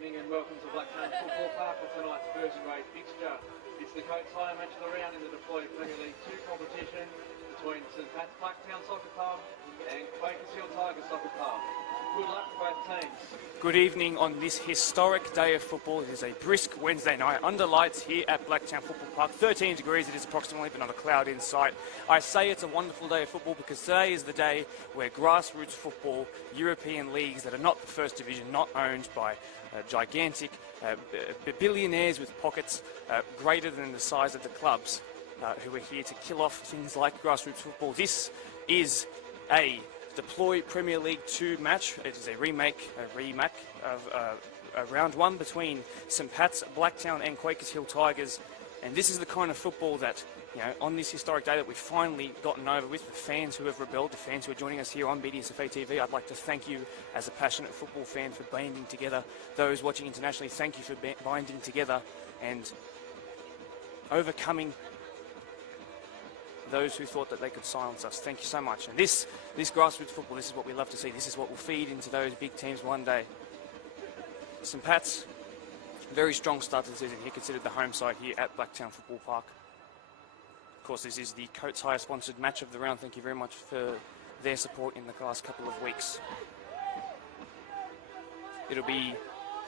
evening and welcome to Blacktown Football Park for tonight's first grade fixture. It's the Coates Hire match of the round in the deployed Premier League 2 competition between St Pat's Blacktown Soccer Club and Quakers Tigers Soccer Club. Good luck to both teams. Good evening on this historic day of football. It is a brisk Wednesday night under lights here at Blacktown Football Park. 13 degrees it is approximately, but not a cloud in sight. I say it's a wonderful day of football because today is the day where grassroots football, European leagues that are not the first division, not owned by gigantic billionaires with pockets greater than the size of the clubs who are here to kill off things like grassroots football. This is a deploy Premier League 2 match. It is a rematch of round one between St Pat's, Blacktown and Quakers Hill Tigers. And this is the kind of football that, you know, on this historic day that we've finally gotten over with, the fans who have rebelled, the fans who are joining us here on BDSFA TV. I'd like to thank you as a passionate football fan for banding together. Those watching internationally, thank you for binding together and overcoming those who thought that they could silence us. Thank you so much. And this grassroots football, this is what we love to see. This is what will feed into those big teams one day. St Pat's, very strong start to the season here, considered the home side here at Blacktown Football Park. Of course, this is the Coates Hire sponsored match of the round. Thank you very much for their support in the last couple of weeks. It'll be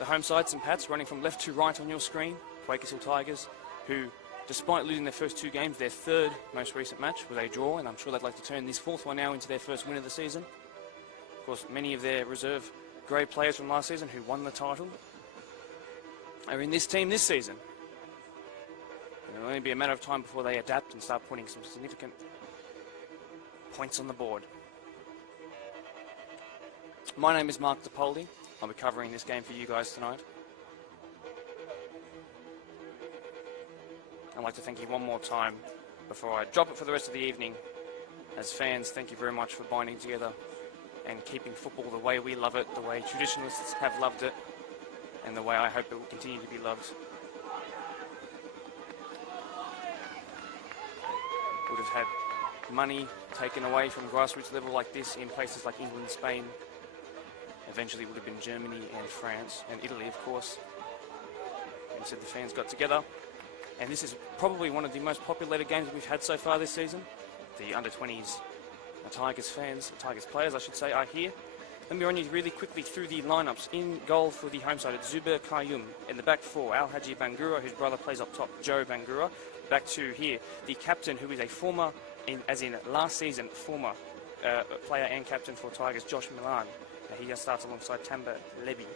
the home side, St Pat's, running from left to right on your screen. Quakers Hill Tigers, who, despite losing their first two games, their third most recent match was a draw, and I'm sure they'd like to turn this fourth one now into their first win of the season. Of course, many of their reserve grade players from last season who won the title are in this team this season. And it'll only be a matter of time before they adapt and start putting some significant points on the board. My name is Mark DePoli. I'll be covering this game for you guys tonight. I'd like to thank you one more time before I drop it for the rest of the evening. As fans, thank you very much for binding together and keeping football the way we love it, the way traditionalists have loved it, and the way I hope it will continue to be loved. Would have had money taken away from grassroots level like this in places like England, Spain. Eventually it would have been Germany and France and Italy, of course. Instead, the fans got together. And this is probably one of the most populated games that we've had so far this season. The under-20s Tigers players, I should say, are here. Let me run you really quickly through the lineups. In goal for the home side, it's Zubair Qayyum. In the back four, Al Haji Bangura, whose brother plays up top, Joe Bangura. Back two here, the captain, who is a former, last season, former player and captain for Tigers, Josh Milan. He just starts alongside Tamba Levy.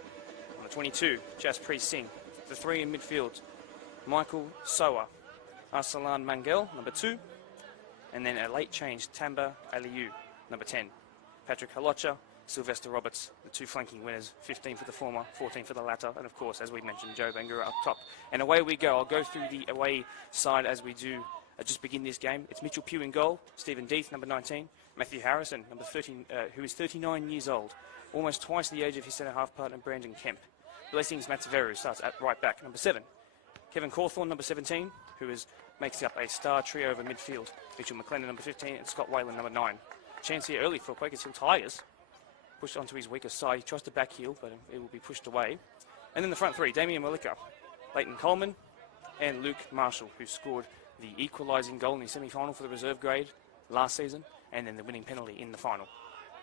On the 22, Jaspreet Singh. The three in midfield, Michael Soa, Arsalan Mangel, number 2, and then a late change, Tamba Aliyu, number 10. Patrick Halocha, Sylvester Roberts, the two flanking winners, 15 for the former, 14 for the latter, and of course, as we mentioned, Joe Bangura up top. And away we go. I'll go through the away side as we do just begin this game. It's Mitchell Pugh in goal, Stephen Deeth, number 19, Matthew Harrison, number 13, who is 39 years old, almost twice the age of his centre-half partner, Brandon Kemp. Blessings Matsaveru starts at right back, number 7. Kevin Cawthorne, number 17, who makes up a star trio over midfield. Mitchell McLennan, number 15, and Scott Whalen, number 9. Chance here early for Quakers Hill Tigers. Pushed onto his weaker side. He tries to back heel, but it will be pushed away. And then the front three, Damien Malika, Leighton Coleman, and Luke Marshall, who scored the equalising goal in the semi-final for the reserve grade last season, and then the winning penalty in the final.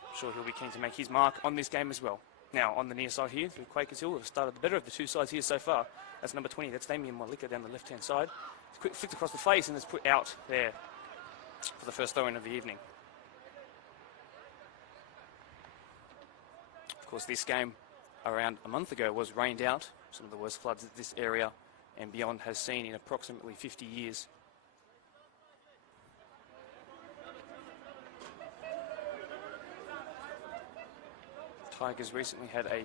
I'm sure he'll be keen to make his mark on this game as well. Now, on the near side here, the Quakers Hill have started the better of the two sides here so far. That's number 20, that's Damien Malika down the left-hand side. It's quick flicked across the face and it's put out there for the first throw-in of the evening. Of course, this game around a month ago was rained out. Some of the worst floods that this area and beyond has seen in approximately 50 years. Tigers recently had a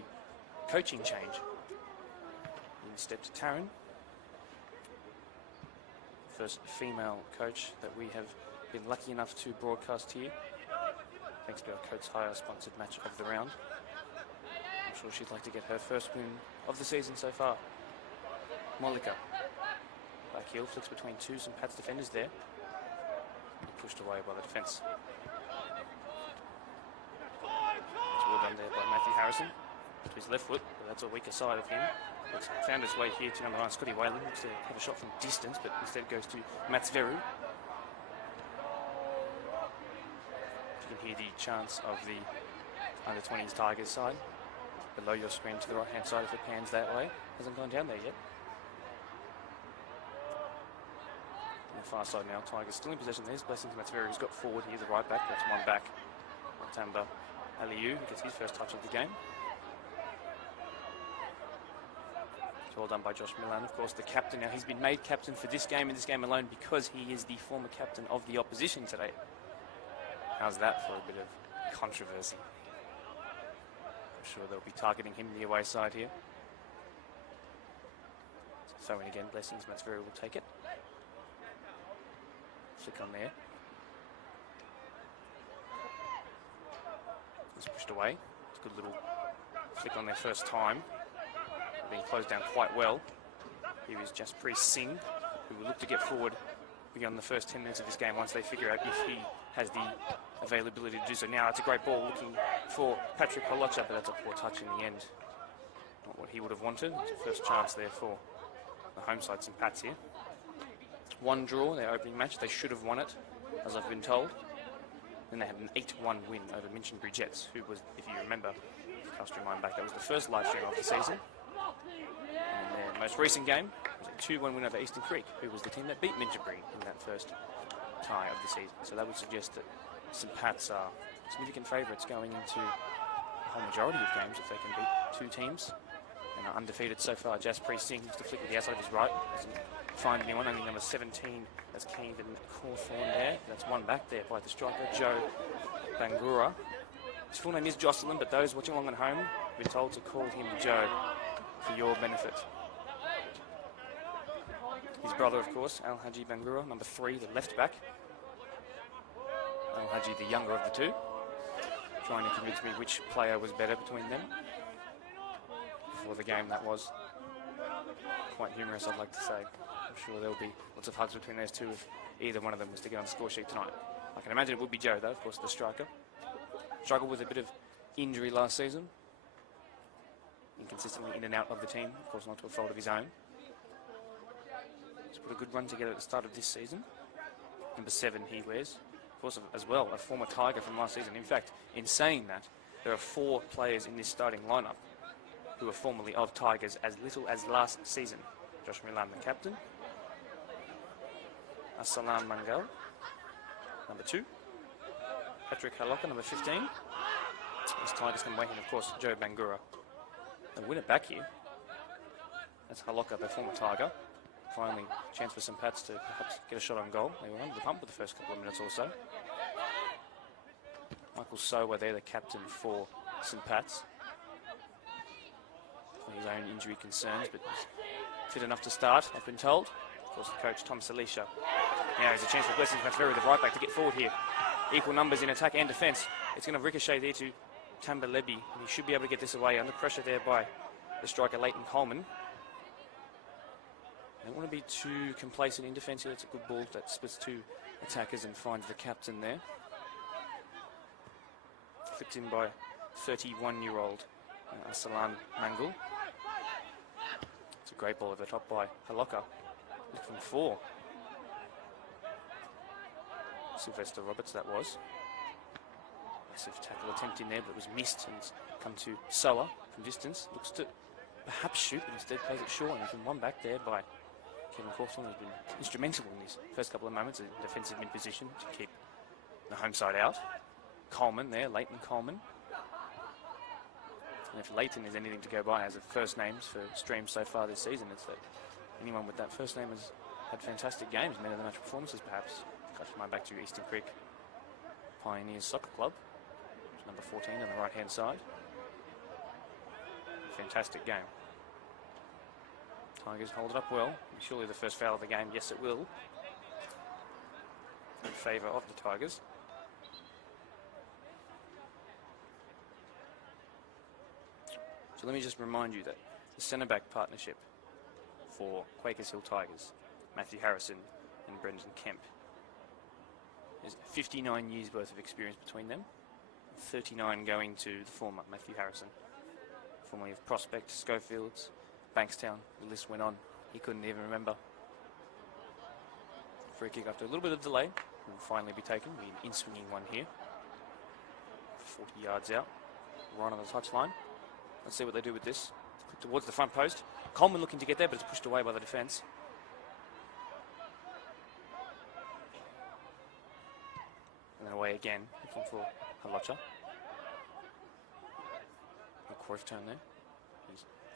coaching change. In stepped Taryn, first female coach that we have been lucky enough to broadcast here, thanks to our Coates Hire sponsored match of the round. I'm sure she'd like to get her first win of the season so far. Malika, back heel, flicks between two St Pat's defenders there. Pushed away by the defence. Well done there by Matthew Harrison. to his left foot, but that's a weaker side of him. It's found its way here to number 9, Scotty Whalen. Looks to have a shot from distance, but instead goes to Mats Veru. You can hear the chants of the under-20s Tigers side below your screen to the right-hand side if it pans that way. Hasn't gone down there yet. On the far side now, Tigers still in possession. There's Blessings Mats Veru, who's got forward here, the right back. That's one back. Tamba Aliu, who gets his first touch of the game. Well done by Josh Millan, of course, the captain. Now, he's been made captain for this game and this game alone because he is the former captain of the opposition today. How's that for a bit of controversy? I'm sure they'll be targeting him the away side here. So throw in again, Blessings, Mats Veru will take it. Flick on there. It's pushed away. It's a good little flick on their first time. Being closed down quite well. Here is Jaspreet Singh, who will look to get forward beyond the first 10 minutes of this game once they figure out if he has the availability to do so. Now it's a great ball looking for Patrick Holocha, but that's a poor touch in the end. Not what he would have wanted. It's a first chance there for the home side, St Pat's here. One draw, their opening match. They should have won it, as I've been told. Then they had an 8-1 win over Minchinbury Jets, who was, if you remember, cast your mind back, that was the first live stream of the season. And their most recent game was a 2-1 win over Eastern Creek, who was the team that beat Minchinbury in that first tie of the season. So that would suggest that St Pat's are significant favourites going into the whole majority of games if they can beat two teams. And are undefeated so far. Jaspreet Singh to flick with the outside of his right. Doesn't find anyone, only number 17 as Keen and Cawthorne there. That's one back there by the striker, Joe Bangura. His full name is Jocelyn, but those watching along at home, we're told to call him Joe for your benefit. His brother, of course, Al Haji Bangura, number 3, the left back. Al Haji, the younger of the two, trying to convince me which player was better between them. Before the game, that was quite humorous, I'd like to say. I'm sure there'll be lots of hugs between those two if either one of them was to get on the score sheet tonight. I can imagine it would be Joe, though, of course, the striker. Struggled with a bit of injury last season. Inconsistently in and out of the team, of course not to a fault of his own. He's put a good run together at the start of this season. Number 7 he wears. Of course, as well, a former Tiger from last season. In fact, in saying that, there are 4 players in this starting lineup who were formerly of Tigers as little as last season. Josh Milan, the captain. Assalam Mangal, number 2. Patrick Haloka, number 15. This Tigers can wait in, of course, Joe Bangura. They win it back here. That's Haloka, the former Tiger. Finally, chance for St Pat's to perhaps get a shot on goal. They were under the pump for the first couple of minutes or so. Michael Sowa there, the captain for St Pat's. For his own injury concerns, but he's fit enough to start, I've been told. Of course, the coach, Tom Salisha. Now there's a chance for Blessings Mats Veru, the right back, to get forward here. Equal numbers in attack and defence. It's going to ricochet there to Tamba Lebi, and he should be able to get this away under pressure there by the striker Leighton Coleman. Don't want to be too complacent in defence here. It's a good ball that splits 2 attackers and finds the captain there. Flicked in by 31-year-old Assalam Mangal. It's a great ball over the top by Haloka. Looking for Sylvester Roberts, that was. Massive tackle attempt in there, but it was missed, and it's come to Soa from distance. Looks to perhaps shoot, but instead plays it short, and there's been one back there by Kevin Cawthorne, who's been instrumental in these first couple of moments in defensive mid-position to keep the home side out. Coleman there, Leighton Coleman. And if Leighton is anything to go by as of first names for streams so far this season, it's that anyone with that first name has had fantastic games, men of the match performances perhaps. Catch my back to Eastern Creek Pioneers Soccer Club. It's number 14 on the right-hand side. Fantastic game. Tigers hold it up well. Surely the first foul of the game, yes it will. In favour of the Tigers. So let me just remind you that the centre-back partnership for Quakers Hill Tigers, Matthew Harrison and Brendan Kemp, there's 59 years worth of experience between them, 39 going to the former Matthew Harrison, formerly of Prospect, Schofields, Bankstown. The list went on. He couldn't even remember. Free kick after a little bit of delay will finally be taken. Be an in-swinging one here. 40 yards out, right on the touchline. Let's see what they do with this. Towards the front post. Coleman looking to get there, but it's pushed away by the defence. And then away again, looking for Halocha. Cruyff turn there.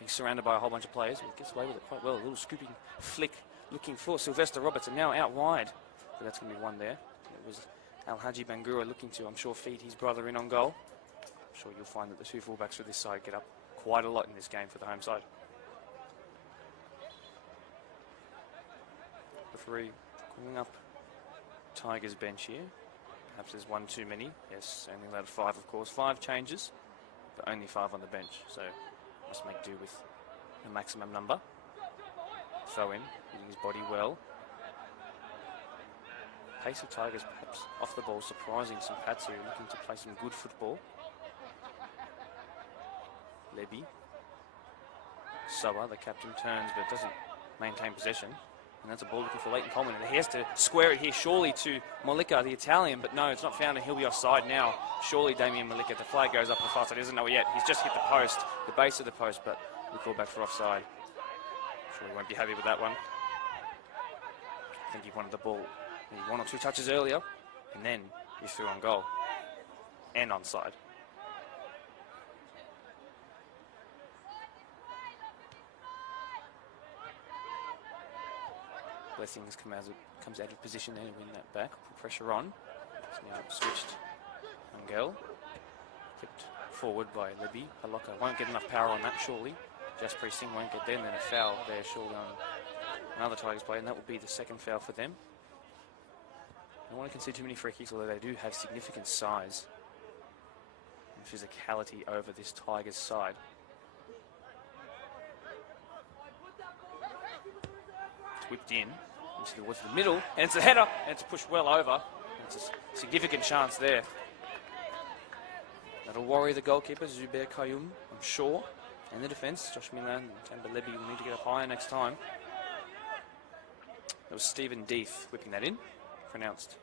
He's surrounded by a whole bunch of players. He gets away with it quite well. A little scooping flick looking for Sylvester Roberts, and now out wide. But that's going to be one there. It was Al-Haji Bangura looking to, I'm sure, feed his brother in on goal. I'm sure you'll find that the two fullbacks for this side get up quite a lot in this game for the home side. Referee calling up Tigers bench here. Perhaps there's one too many. Yes, only allowed 5, of course. 5 changes, but only 5 on the bench. So must make do with the maximum number. Throw in, hitting his body well. Pace of Tigers perhaps off the ball, surprising St. Pat's here, looking to play some good football. Leby. Soa, the captain, turns but doesn't maintain possession. And that's a ball looking for Leighton Coleman. And he has to square it here, surely, to Malika, the Italian. But no, it's not found, and he'll be offside now. Surely, Damien Malika. The flag goes up on the far side. He doesn't know it yet. He's just hit the post, the base of the post, but we call back for offside. Sure, he won't be happy with that one. I think he wanted the ball maybe 1 or 2 touches earlier, and then he's through on goal and onside. Blessings comes out of position there to win that back. Put pressure on. It's now switched. Angel. Clipped forward by Leby. Halocha won't get enough power on that, surely. Jaspreet Singh won't get there, and then a foul there, surely, on another Tigers player, and that will be the second foul for them. I don't want to concede too many free kicks, although they do have significant size and physicality over this Tigers side. It's whipped in towards the middle, and it's a header, and it's pushed well over. It's a significant chance there. That'll worry the goalkeeper, Zubair Qayyum, I'm sure. And the defence, Josh Milan and Tamba Leby will need to get up higher next time. That was Stephen Deeth whipping that in. Pronounced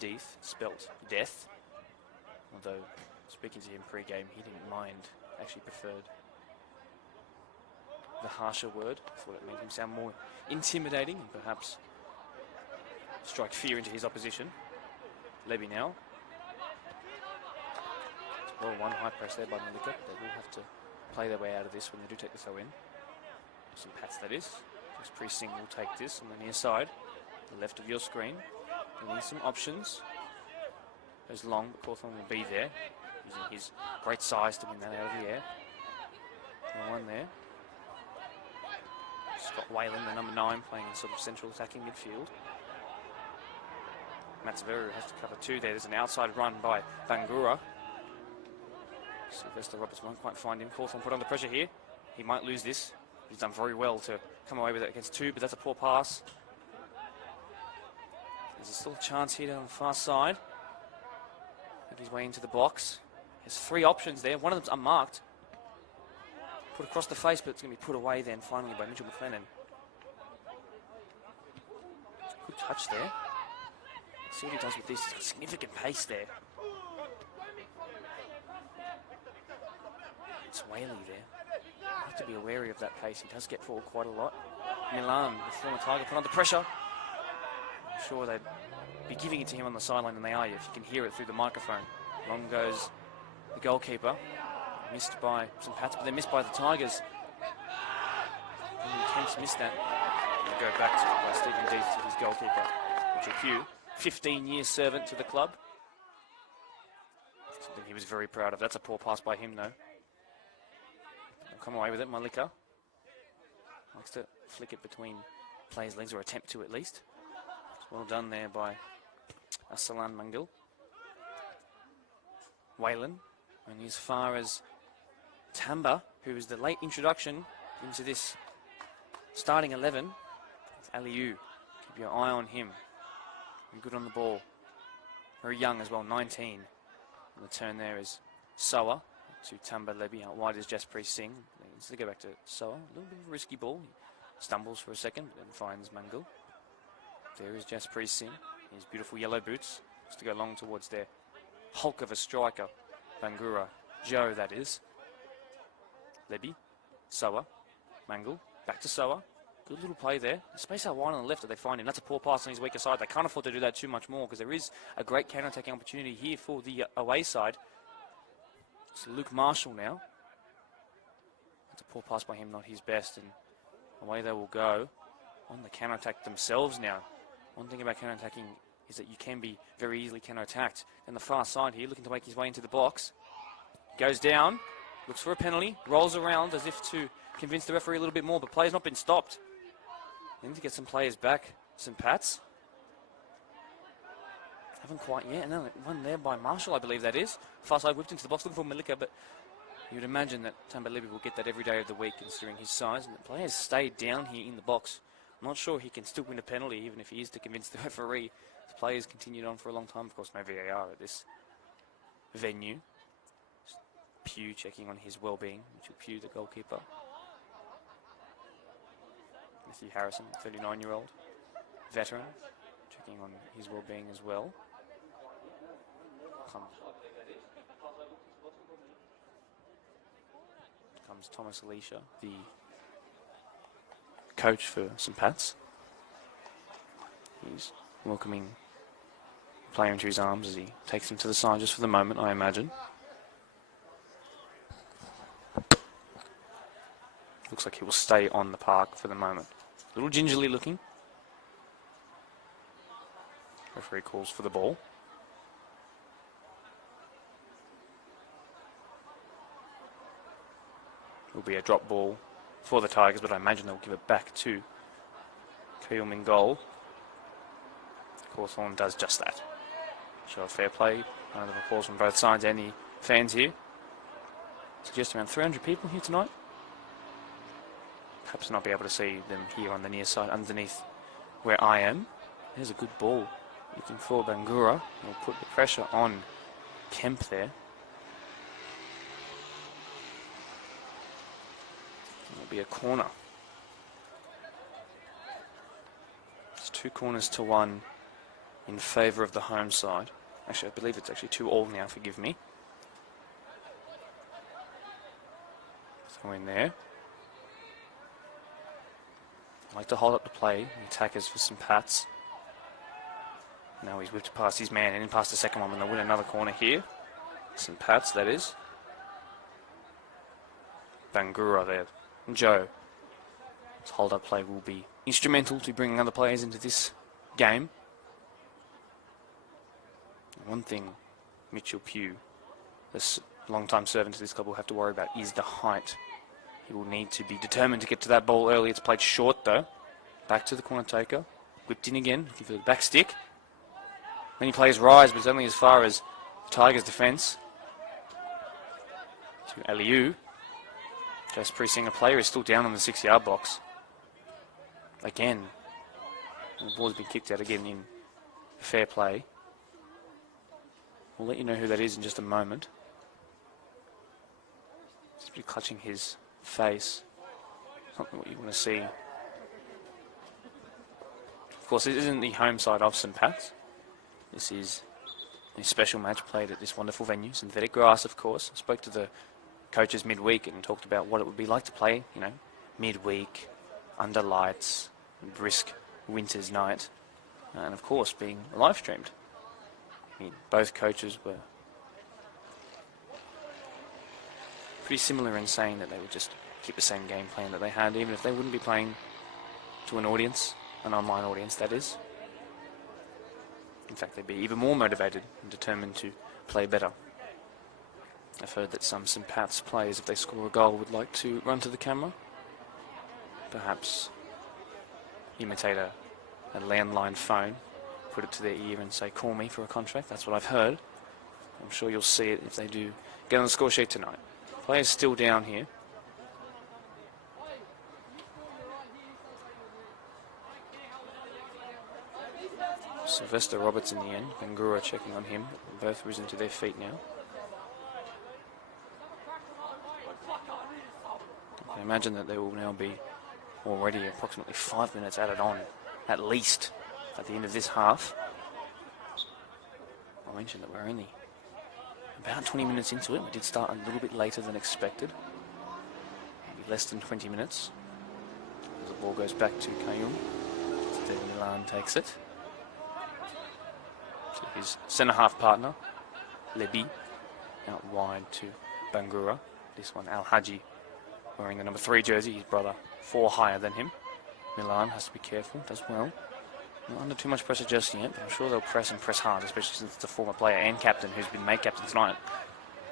Deeth, spelt death. Although, speaking to him pre-game, he didn't mind, actually preferred the harsher word. Thought it made him sound more intimidating and perhaps strike fear into his opposition. Leby now. Well, one high press there by Malika. They will have to play their way out of this when they do take the throw in. St. Pat's, that is. Jaspreet Singh will take this on the near side, the left of your screen. They need some options. Goes long, but Cawthorne will be there, using his great size to win that out of the air. One there. Scott Whalen, the number 9, playing in sort of central attacking midfield. Matsaveru has to cover 2 there. There's an outside run by Bangura. Sylvester Roberts won't quite find him. Cawthorne put under pressure here. He might lose this. He's done very well to come away with it against 2, but that's a poor pass. There's still a chance here down the far side. Got his way into the box. There's 3 options there. One of them's unmarked. Put across the face, but it's going to be put away then finally by Mitchell McLennan. Good touch there. Let's see what he does with this. He's got significant pace there. It's Whaley there. You have to be wary of that pace. He does get forward quite a lot. Milan, the former Tiger, put under pressure. I'm sure they'd be giving it to him on the sideline, and they are, if you can hear it through the microphone. Long goes the goalkeeper. Missed by St. Pat's, but they're missed by the Tigers. And the Kents missed that. We'll go back to Stephen Deeth to his goalkeeper, Richard Hugh. 15-year servant to the club. Something he was very proud of. That's a poor pass by him, though. They'll come away with it, Malika. Likes to flick it between players' legs, or attempt to at least. It's well done there by Assalan Mangal. Whalen, only as far as Tamba, who was the late introduction into this starting 11. It's Aliou. Keep your eye on him. And good on the ball. Very young as well, 19. And the turn there is Soa. to Tamba Lebi. Out wide is Jasprit Singh. He needs to go back to Soa. A little bit of a risky ball. He stumbles for a second and finds Mangal. There is Jasprit Singh. His beautiful yellow boots. Just to go long towards their hulk of a striker. Bangura. Joe, that is. Lebi. Soa. Mangal. Back to Soa. Good little play there. Space out wide on the left that they find him. That's a poor pass on his weaker side. They can't afford to do that too much more because there is a great counter-attacking opportunity here for the away side. It's Luke Marshall now. That's a poor pass by him, not his best. And away they will go on the counter-attack themselves now. One thing about counter-attacking is that you can be very easily counter-attacked. And the far side here, looking to make his way into the box. Goes down, looks for a penalty, rolls around as if to convince the referee a little bit more, but play's not been stopped. They need to get some players back. St. Pat's. Haven't quite yet. No, one there by Marshall, I believe that is. Far side whipped into the box looking for Malika, but you'd imagine that Tamba Lebi will get that every day of the week considering his size. And the players stayed down here in the box. I'm not sure he can still win a penalty, even if he is to convince the referee. The players continued on for a long time. Of course, no VAR at this venue. Pugh checking on his well-being. Mitchell Pugh, the goalkeeper. Matthew Harrison, 39-year-old veteran, checking on his well-being as well. Comes Thomas Alicia, the coach for St. Pat's. He's welcoming the player into his arms as he takes him to the side just for the moment, I imagine. Looks like he will stay on the park for the moment. A little gingerly looking. Referee calls for the ball. Will be a drop ball for the Tigers, but I imagine they'll give it back to Kyle Mingol. Cawthorne does just that. Show of fair play. Round of applause from both sides and the fans here. Suggest around 300 people here tonight. Perhaps not be able to see them here on the near side underneath where I am. There's a good ball. Looking for Bangura. He'll put the pressure on Kemp there. It'll be a corner. It's 2 corners to 1 in favour of the home side. Actually, I believe it's actually 2-2 now, forgive me. Throw in there. Like to hold up the play. The attackers for St. Pat's. Now he's whipped past his man and in past the second one, and they'll win another corner here. St. Pat's, that is. Bangura there. Joe. His hold up play will be instrumental to bringing other players into this game. One thing Mitchell Pugh, this long-time servant to this club, will have to worry about is the height. He will need to be determined to get to that ball early. It's played short though. Back to the corner taker. Whipped in again. Looking for the back stick. Many players rise, but it's only as far as the Tigers' defence. To Aliu. Just pressing a player is still down on the 6-yard box. Again. And the ball's been kicked out again in fair play. We'll let you know who that is in just a moment. Just be clutching his face. Not what you want to see. Of course, this isn't the home side of St. Pat's. This is a special match played at this wonderful venue. Synthetic grass, of course. I spoke to the coaches midweek and talked about what it would be like to play, you know, midweek, under lights, brisk winter's night, and of course being live streamed. I mean, both coaches were pretty similar in saying that they would just keep the same game plan that they had, even if they wouldn't be playing to an audience, an online audience that is. In fact, they'd be even more motivated and determined to play better. I've heard that some St. Pat's players, if they score a goal, would like to run to the camera. Perhaps imitate a landline phone, put it to their ear and say, "Call me for a contract." That's what I've heard. I'm sure you'll see it if they do get on the score sheet tonight. Players still down here. Sylvester Roberts in the end. Bangura checking on him. Both risen to their feet now. I imagine that there will now be already approximately 5 minutes added on, at least, at the end of this half. I mentioned that we're only about 20 minutes into it. We did start a little bit later than expected. Maybe less than 20 minutes. As the ball goes back to Kayum. Then Milan takes it. To his centre-half partner, Lebi, out wide to Bangura. This one, Al-Haji, wearing the number 3 jersey, his brother 4 higher than him. Milan has to be careful, does well. Not under too much pressure just yet, but I'm sure they'll press and press hard, especially since it's a former player and captain who's been made captain tonight.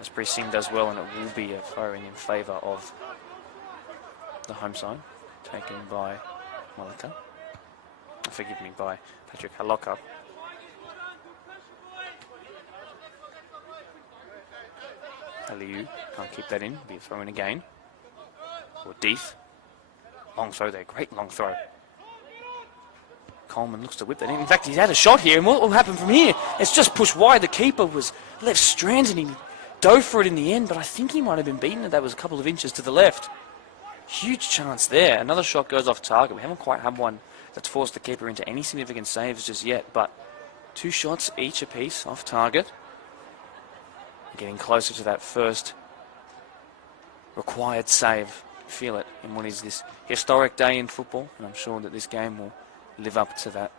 Esprit Singh does well, and it will be a throwing in favour of the home side, taken by Malika. Forgive me, by Patrick Haloka. Aliou can't keep that in, be a throw in again. Or Deeth. Long throw there, great long throw. Coleman looks to whip that in. In fact, he's had a shot here, and what will happen from here? It's just pushed wide. The keeper was left stranded, and he dove for it in the end, but I think he might have been beaten. That was a couple of inches to the left. Huge chance there. Another shot goes off target. We haven't quite had one that's forced the keeper into any significant saves just yet, but 2 shots each apiece off target. Getting closer to that first required save. Feel it in what is this historic day in football, and I'm sure that this game will live up to that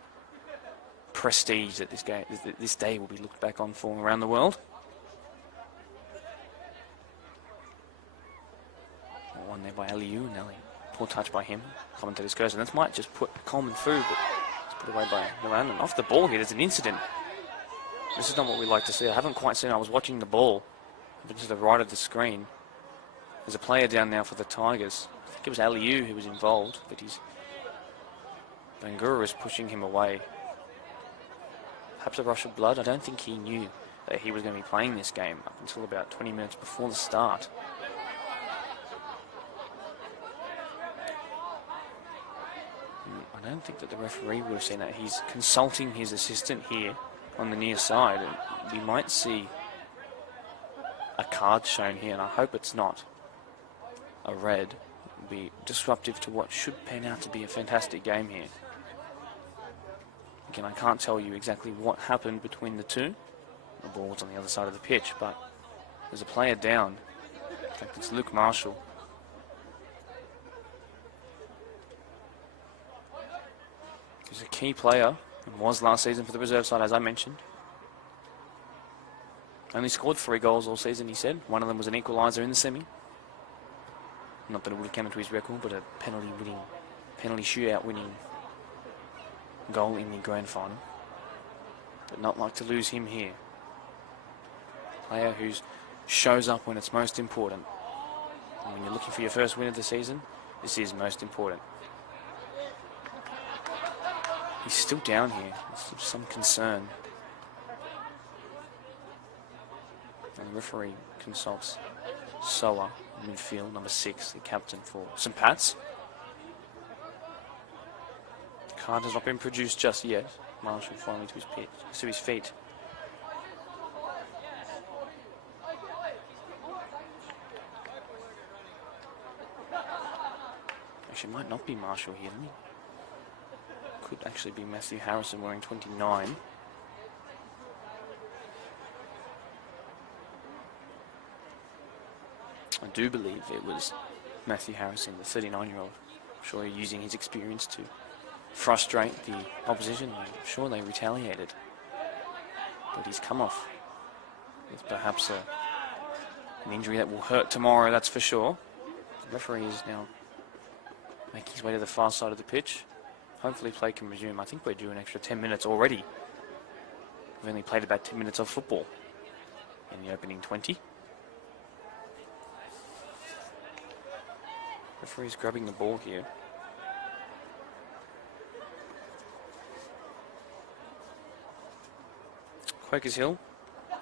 prestige that this day will be looked back on for around the world. One there by Aliou, and poor touch by him. Commentator's curse, and that might just put Coleman through, but it's put away by Milan. And off the ball here, there's an incident. This is not what we like to see. I haven't quite seen it. I was watching the ball to the right of the screen. There's a player down now for the Tigers. I think it was Aliou who was involved, but Bangura is pushing him away. Perhaps a rush of blood. I don't think he knew that he was going to be playing this game up until about 20 minutes before the start. I don't think that the referee would have seen that. He's consulting his assistant here on the near side, and we might see a card shown here, and I hope it's not a red. It will be disruptive to what should pan out to be a fantastic game here. Again, I can't tell you exactly what happened between the two. The ball was on the other side of the pitch, but there's a player down. In fact, it's Luke Marshall. He's a key player and was last season for the reserve side, as I mentioned. Only scored 3 goals all season, he said. One of them was an equaliser in the semi. Not that it would have counted to his record, but a penalty shootout winning goal in the grand final. But not like to lose him here. Player who shows up when it's most important. And when you're looking for your first win of the season, this is most important. He's still down here. There's some concern. And the referee consults Soa, midfield, number 6, the captain for St. Pat's. Card has not been produced just yet. Marshall finally to his feet. Actually, it might not be Marshall here. Could actually be Matthew Harrison wearing 29. I do believe it was Matthew Harrison, the 39-year-old. I'm sure using his experience to frustrate the opposition. I'm sure they retaliated. But he's come off with perhaps an injury that will hurt tomorrow, that's for sure. The referee is now making his way to the far side of the pitch. Hopefully play can resume. I think we're due an extra 10 minutes already. We've only played about 10 minutes of football in the opening 20. Referee's grabbing the ball here. Quakers Hill,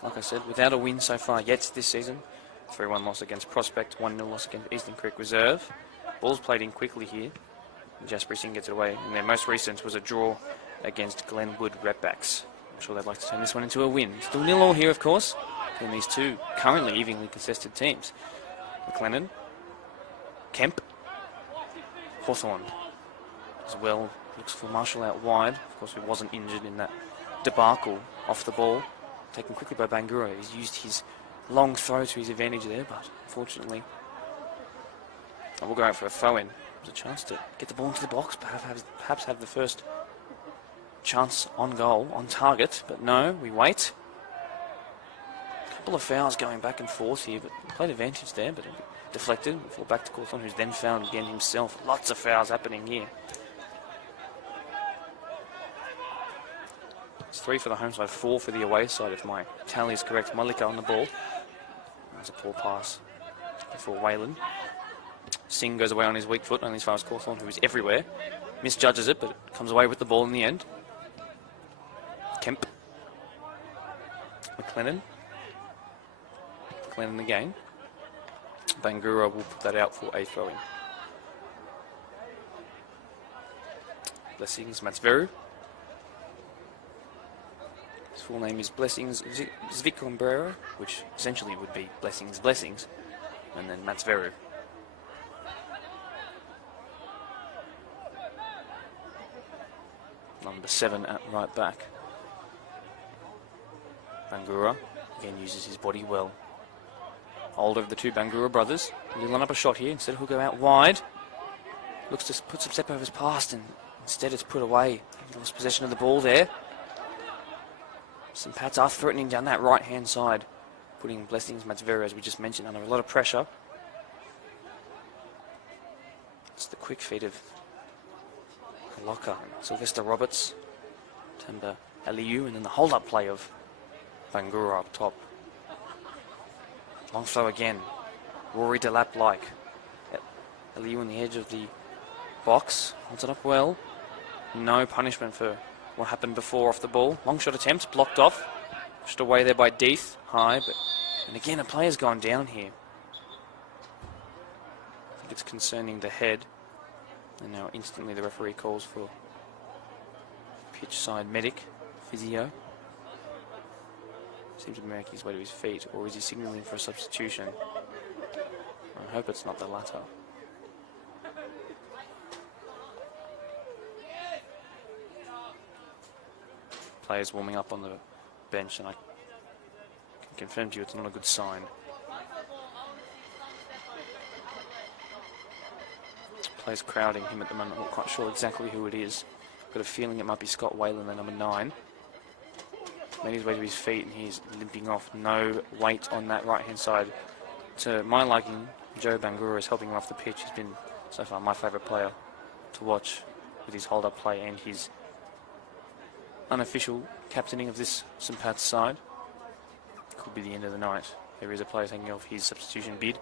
like I said, without a win so far yet this season. 3-1 loss against Prospect, 1-0 loss against Eastern Creek Reserve. Ball's played in quickly here. Jasper Singh gets it away, and their most recent was a draw against Glenwood Redbacks. I'm sure they'd like to turn this one into a win. Still 0-0 here, of course, between these two currently evenly contested teams. McLennan, Kemp, Hawthorn as well. Looks for Marshall out wide. Of course, he wasn't injured in that debacle off the ball. Taken quickly by Bangura. He's used his long throw to his advantage there, but unfortunately, we'll go out for a throw-in. There's a chance to get the ball into the box, perhaps have the first chance on goal, on target, but no, we wait. A couple of fouls going back and forth here, but played advantage there, but deflected. Fall back to Cawthorn, who's then fouled again himself. Lots of fouls happening here. It's 3 for the home side, 4 for the away side, if my tally is correct. Malika on the ball. There's a poor pass for Whalen. Singh goes away on his weak foot, only as far as Cawthorn, who is everywhere. Misjudges it, but comes away with the ball in the end. Kemp. McLennan again. Bangura will put that out for a throw-in. Blessings Matsveru. His full name is Blessings Zvikombrera, which essentially would be Blessings, and then Matsveru. Number 7 at right back. Bangura again uses his body well. Older of the two Bangura brothers. He'll line up a shot here. Instead, he'll go out wide. Looks to put some step over his past, and instead it's put away. He lost possession of the ball there. St. Pat's are threatening down that right-hand side, putting Blessings Matsveru, as we just mentioned, under a lot of pressure. It's the quick feet of Locker, Sylvester Roberts, Tamba Aliu, and then the hold-up play of Bangura up top. Long throw again. Rory Delap-like. Aliu on the edge of the box. Holds it up well. No punishment for what happened before off the ball. Long shot attempt, blocked off. Pushed away there by Deeth. High, but... And again, a player's gone down here. I think it's concerning the head. And now instantly the referee calls for pitch side medic, physio. Seems to be making his way to his feet, or is he signalling for a substitution? I hope it's not the latter. Players warming up on the bench, and I can confirm to you it's not a good sign. Players crowding him at the moment. I'm not quite sure exactly who it is. Got a feeling it might be Scott Whalen, the number 9. Made his way to his feet and he's limping off. No weight on that right-hand side. To my liking, Joe Bangura is helping him off the pitch. He's been, so far, my favourite player to watch with his hold-up play and his unofficial captaining of this St. Pat's side. Could be the end of the night. There is a player taking off his substitution bib,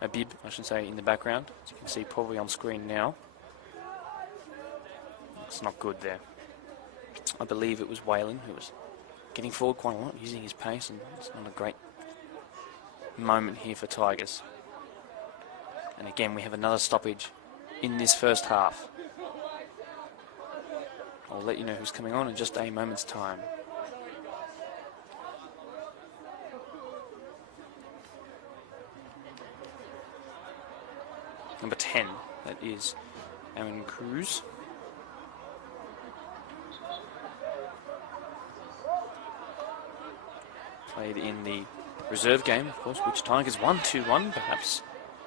I should say, in the background. As you can see probably on screen now. It's not good there. I believe it was Whalen who was getting forward quite a lot, using his pace, and it's not a great moment here for Tigers. And again, we have another stoppage in this first half. I'll let you know who's coming on in just a moment's time. Number 10, that is Aaron Cruz. Played in the reserve game, of course, which Tigers won 2-1, perhaps.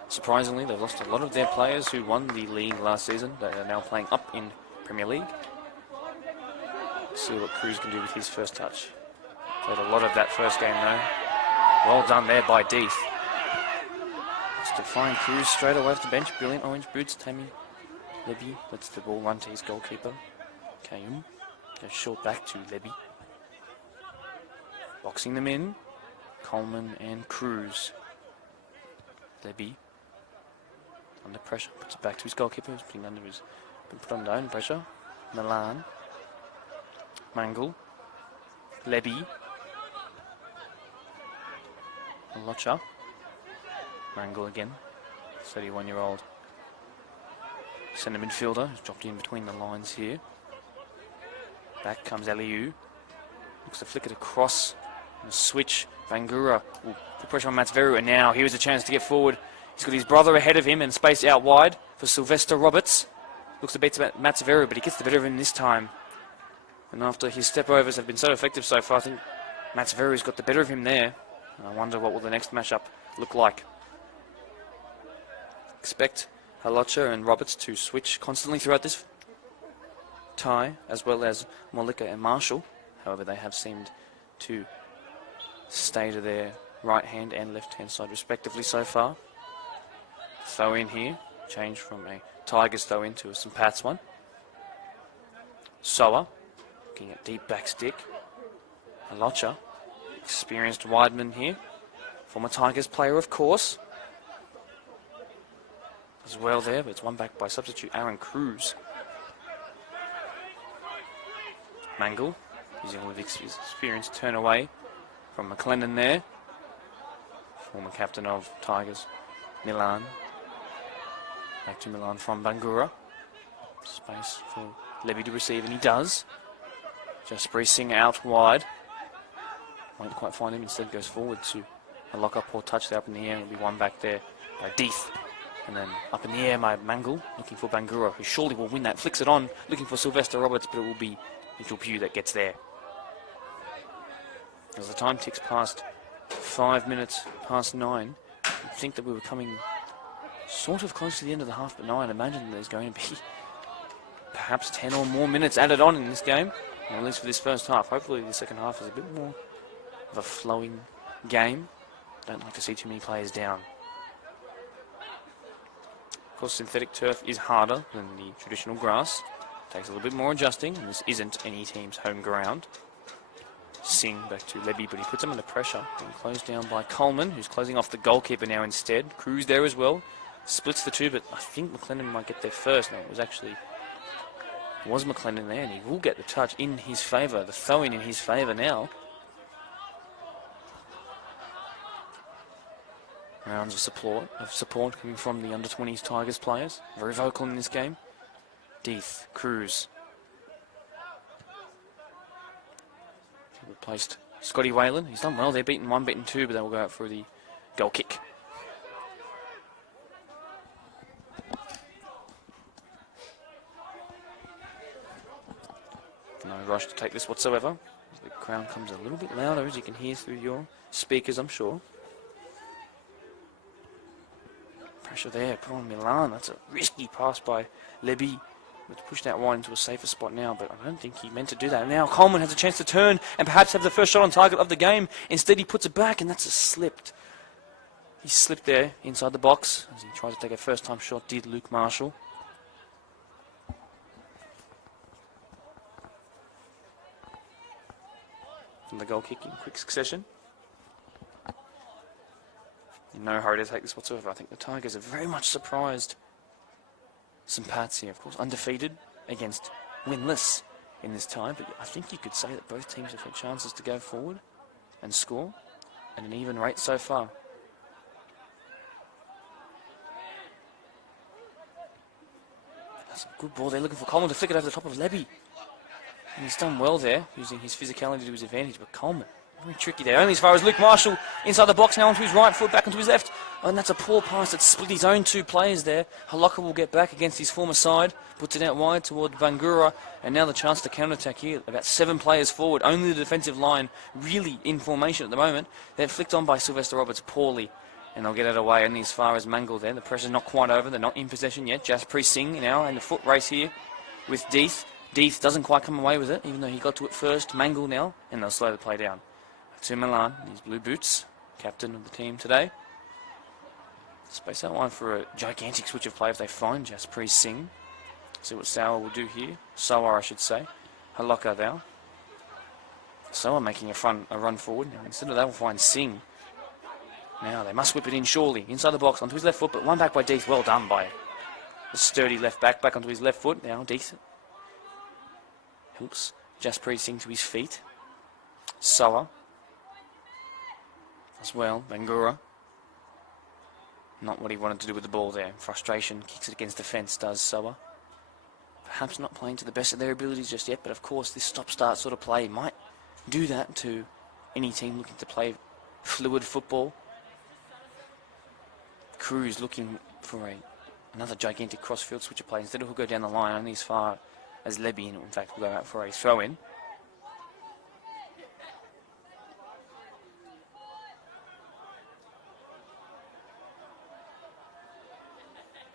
Surprisingly, they've lost a lot of their players who won the league last season. They are now playing up in Premier League. Let's see what Cruz can do with his first touch. Played a lot of that first game, though. Well done there by Deeth. Just to find Cruz straight away off the bench. Brilliant orange boots. Tammy Levy lets the ball run to his goalkeeper. Kayum goes short back to Levy. Boxing them in. Coleman and Cruz. Levy under pressure. Puts it back to his goalkeeper. He's been put under own pressure. Milan. Mangle. Levy. Locha. Mangle again. 31-year-old centre midfielder who's dropped in between the lines here. Back comes Aliu. Looks to flick it across. And a switch. Bangura will put pressure on Matsveru, and now here's a chance to get forward. He's got his brother ahead of him and space out wide for Sylvester Roberts. looks to beat Matsuveru, but he gets the better of him this time. And after his step-overs have been so effective so far, I think Matsuveru's got the better of him there. And I wonder what will the next matchup look like. Expect Halocha and Roberts to switch constantly throughout this tie, as well as Molika and Marshall. However, they have seemed to stay to their right hand and left hand side respectively so far. Throw in here, change from a Tigers throw in to a St. Pat's one. Soa, looking at deep back stick. Halocha, experienced wideman here. Former Tigers player, of course. As well there, but it's one back by substitute Aaron Cruz. Mangle, using all of his experience, turn away from McLennan there. Former captain of Tigers, Milan. Back to Milan from Bangura. Space for Levy to receive, and he does. Just Singh out wide. Won't quite find him, instead goes forward to a lock-up or touch there up in the air. It'll be one back there by Deeth. And then up in the air, my Mangle, looking for Bangura, who surely will win that. Flicks it on, looking for Sylvester Roberts, but it will be Mitchell Pugh that gets there. As the time ticks past 5 minutes past 9, I think that we were coming sort of close to the end of the half, but now I'd imagine there's going to be perhaps 10 or more minutes added on in this game, or at least for this first half. Hopefully the second half is a bit more of a flowing game. Don't like to see too many players down. Of course, synthetic turf is harder than the traditional grass. Takes a little bit more adjusting, and this isn't any team's home ground. Singh back to Levy, but he puts him under pressure. Being closed down by Coleman, who's closing off the goalkeeper now instead. Cruz there as well. Splits the two, but I think McLennan might get there first. No, it was McLennan there, and he will get the touch in his favour. The throw-in his favour now. Rounds of support coming from the under-20s Tigers players. Very vocal in this game. Deeth, Cruz. Replaced Scotty Whalen. He's done well. They're beaten 1, beaten 2, but they will go out for the goal kick. No rush to take this whatsoever. The crowd comes a little bit louder, as you can hear through your speakers, I'm sure. Pressure there, put on Milan. That's a risky pass by Leby. It's pushed out wide into a safer spot now, but I don't think he meant to do that. Now Coleman has a chance to turn and perhaps have the first shot on target of the game. Instead he puts it back, and that's a slipped. He slipped there inside the box as he tried to take a first time shot, did Luke Marshall. And the goal kick in quick succession. No hurry to take this whatsoever. I think the Tigers are very much surprised. St. Pat's here, of course, undefeated against winless in this tie, but I think you could say that both teams have had chances to go forward and score at an even rate so far. That's a good ball there, looking for Coleman to flick it over the top of Leby. And he's done well there, using his physicality to his advantage, but Coleman, very tricky there. Only as far as Luke Marshall inside the box now onto his right foot, back onto his left. Oh, and that's a poor pass that split his own two players there. Halocha will get back against his former side, puts it out wide toward Bangura, and now the chance to counter-attack here. About 7 players forward, only the defensive line really in formation at the moment. They're flicked on by Sylvester Roberts poorly, and they'll get it away only as far as Mangle there. The pressure's not quite over, they're not in possession yet. Jaspreet Singh now in the foot race here with Deeth. Deeth doesn't quite come away with it, even though he got to it first. Mangle now, and they'll slow the play down. To Milan, his blue boots, captain of the team today. Space out line for a gigantic switch of play if they find Jaspreet Singh. See what Sour will do here. Sour, I should say. Halocha now. Sour making a run forward. Now, instead of that, we'll find Singh. Now, they must whip it in surely. Inside the box, onto his left foot, but one back by Deeth. Well done by the sturdy left back onto his left foot. Now, Deeth helps Jaspreet Singh to his feet. Sour as well, Bangura. Not what he wanted to do with the ball there. Frustration, kicks it against the fence, does Soa. Perhaps not playing to the best of their abilities just yet, but of course this stop-start sort of play might do that to any team looking to play fluid football. Cruz looking for a Another gigantic crossfield switcher play. Instead, he'll go down the line only as far as Leby, and in fact will go out for a throw-in.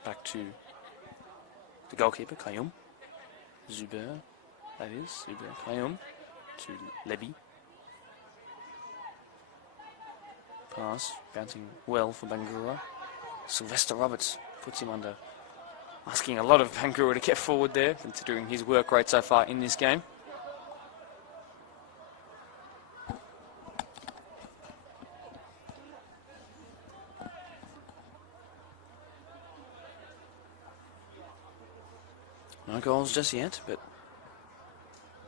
Back to the goalkeeper, Kayum. Zuber, that is, Zuber Kayum to Leby. Pass, bouncing well for Bangura. Sylvester Roberts puts him under, asking a lot of Bangura to get forward there, considering his work rate so far in this game. No goals just yet, but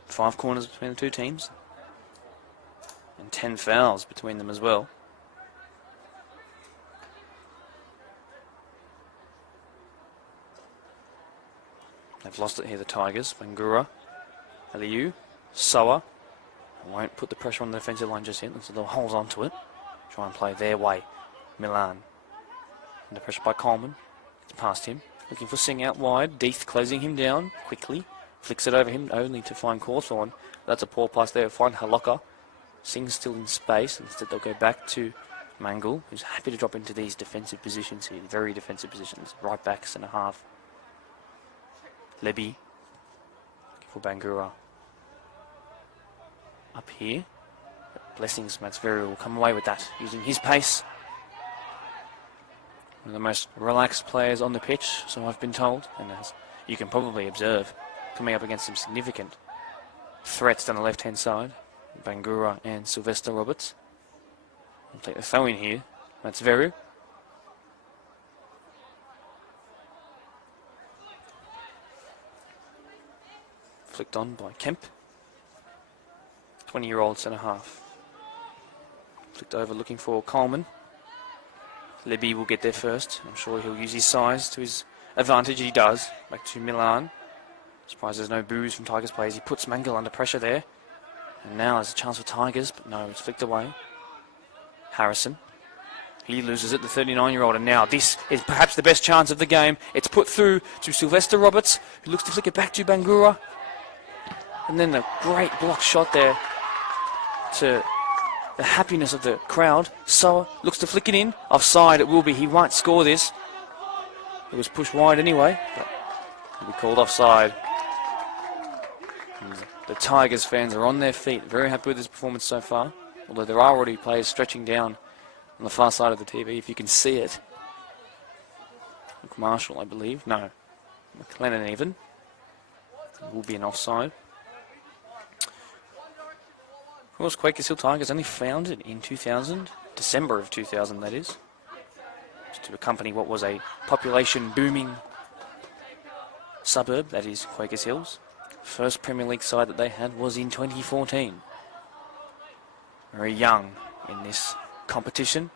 5 corners between the two teams. And 10 fouls between them as well. They've lost it here, the Tigers. Bangura, Aliu, Soa. Won't put the pressure on the defensive line just yet. So they'll hold on to it. Try and play their way. Milan. Under pressure by Coleman. It's past him. Looking for Singh out wide. Deeth closing him down quickly. Flicks it over him only to find Cawthorne. That's a poor pass there. Find Halaka. Singh's still in space. Instead they'll go back to Mangle, who's happy to drop into these defensive positions here. Very defensive positions. Right back, centre half. Leby for Bangura. Up here. Blessings, Matsveri will come away with that, using his pace. One of the most relaxed players on the pitch, so I've been told, and as you can probably observe, coming up against some significant threats down the left-hand side. Bangura and Sylvester Roberts. We'll take the throw in here. Matsveri. Flicked on by Kemp. 20-year-old centre-half. Flicked over looking for Coleman. Leby will get there first. I'm sure he'll use his size to his advantage. He does. Back to Milan. Surprised there's no boos from Tigers players. He puts Mangle under pressure there. And now there's a chance for Tigers, but no, it's flicked away. Harrison. He loses it, the 39-year-old, and now this is perhaps the best chance of the game. It's put through to Sylvester Roberts, who looks to flick it back to Bangura. And then a great block shot there to the happiness of the crowd. Soa looks to flick it in. Offside it will be. He might score this. It was pushed wide anyway, but he'll be called offside. And the Tigers fans are on their feet, very happy with his performance so far. Although there are already players stretching down on the far side of the TV, if you can see it. Luke Marshall, I believe. No, McLennan even. It will be an offside. Of course, Quakers Hill Tigers only founded in 2000, December of 2000 that is, just to accompany what was a population booming suburb, that is Quakers Hills. First Premier League side that they had was in 2014. Very young in this competition.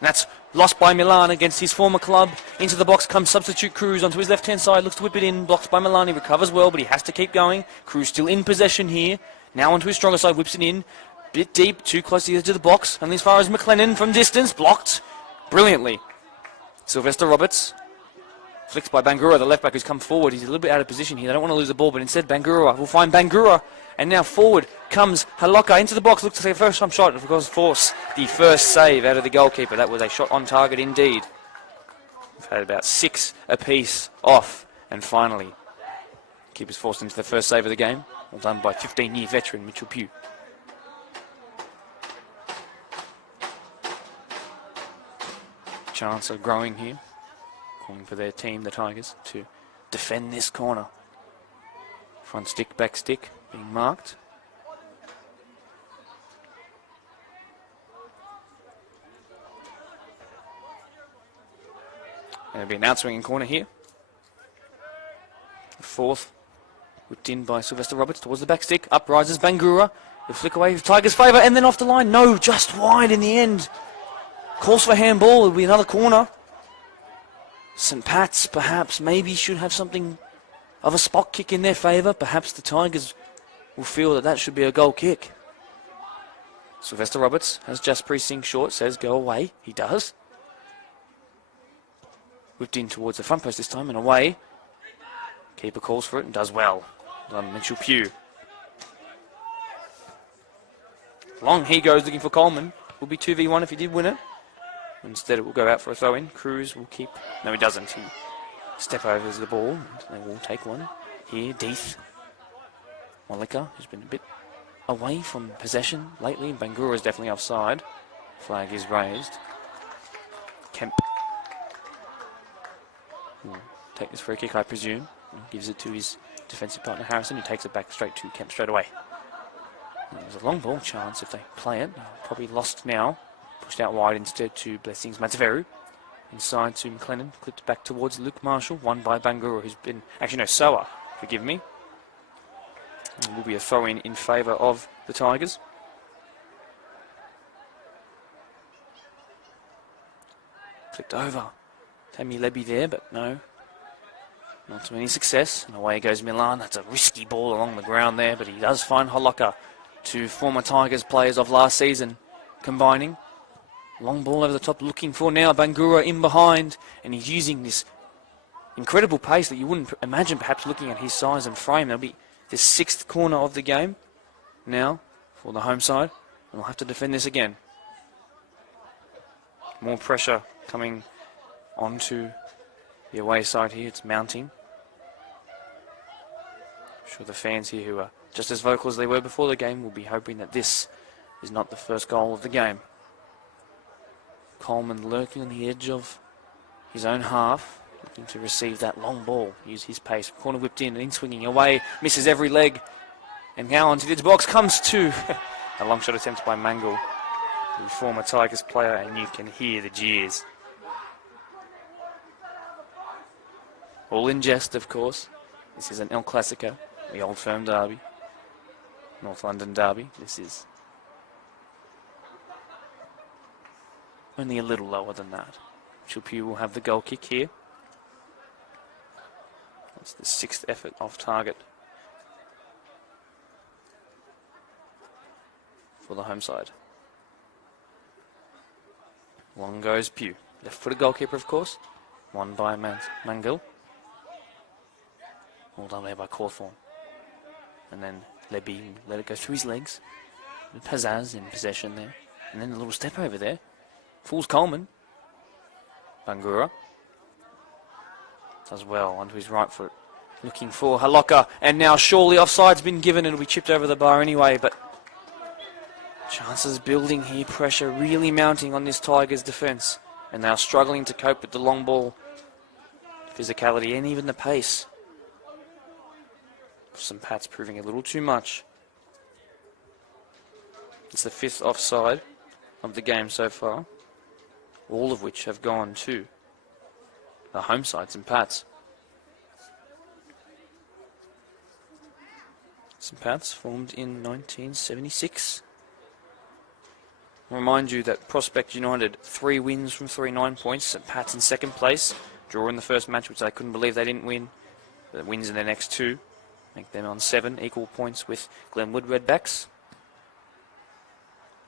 And that's lost by Milan against his former club. Into the box comes substitute Cruz onto his left-hand side, looks to whip it in, blocked by Milan. He recovers well, but he has to keep going. Cruz still in possession here. Now onto his stronger side, whips it in. Bit deep, too close to the edge of the box. Only as far as McLennan from distance, blocked brilliantly. Sylvester Roberts. Flicked by Bangura, the left-back who's come forward. He's a little bit out of position here. They don't want to lose the ball, but instead Bangura will find Bangura. And now forward comes Halaka into the box. Looks to take a first-time shot. Of course, force the first save out of the goalkeeper. That was a shot on target indeed. We've had about 6 apiece off. And finally, keepers forced into the first save of the game. Well done by 15-year veteran Mitchell Pugh. Chance of growing here. Calling for their team, the Tigers, to defend this corner. Front stick, back stick, being marked. There'll be an out-swinging corner here. The fourth, whipped in by Sylvester Roberts towards the back stick. Up rises Bangura. The flick away for Tigers' favour, and then off the line. No, just wide in the end. Calls for handball. It'll be another corner. St. Pat's perhaps maybe should have something of a spot kick in their favour. Perhaps the Tigers will feel that that should be a goal kick. Sylvester Roberts has Jaspreet Singh short, says go away. He does. whipped in towards the front post this time and away. Keeper calls for it and does well. Mitchell Pugh. Long he goes looking for Coleman. Will be 2v1 if he did win it. Instead it will go out for a throw-in. Cruz will keep... No, he doesn't. He step overs the ball. And they will take one. Here, Deeth. Malika, who's been a bit away from possession lately. Bangura is definitely offside. Flag is raised. Kemp will take this free kick, I presume. And gives it to his defensive partner Harrison, who takes it back straight to Kemp straight away. And there's a long ball chance if they play it. Probably lost now. Pushed out wide instead to Blessings Matveru. Inside to McLennan. Clipped back towards Luke Marshall. Won by Bangura, who's been... Actually, no, Soa. Forgive me. And will be a throw-in in favour of the Tigers. Flicked over. Tammy Leby there, but no. Not to any success. And away goes Milan. That's a risky ball along the ground there, but he does find Holaka. Two former Tigers players of last season combining. Long ball over the top, looking for now Bangura in behind, and he's using this incredible pace that you wouldn't imagine perhaps looking at his size and frame. There'll be the sixth corner of the game now for the home side, and they'll have to defend this again. More pressure coming onto the away side here. It's mounting. I'm sure the fans here who are just as vocal as they were before the game will be hoping that this is not the first goal of the game. Coleman lurking on the edge of his own half, looking to receive that long ball, use his pace. Corner whipped in swinging away, misses every leg, and now onto this box comes to a long shot attempt by Mangle, the former Tigers player, and you can hear the jeers. All in jest, of course. This is an El Clasico, the Old Firm derby, North London derby. This is only a little lower than that. Chilpu will have the goal kick here. That's the sixth effort off target for the home side. Long goes Pugh. Left-footed goalkeeper, of course. Won by Mangill. All done there by Cawthorne. And then Leby let it go through his legs. Pazaz in possession there. And then a little step over there. Fools Coleman. Bangura does well onto his right foot. Looking for Haloka. And now surely offside's been given. It'll be chipped over the bar anyway. But chances building here. Pressure really mounting on this Tigers defence. And they are struggling to cope with the long ball physicality and even the pace. Some Pats proving a little too much. It's the fifth offside of the game so far, all of which have gone to the home side, St Pats. St Pats formed in 1976. I'll remind you that Prospect United 3 wins from 3, 9 points. St Pats in second place, draw in the first match, which they couldn't believe they didn't win. But wins in their next 2. Make them on 7, equal points with Glenwood Redbacks.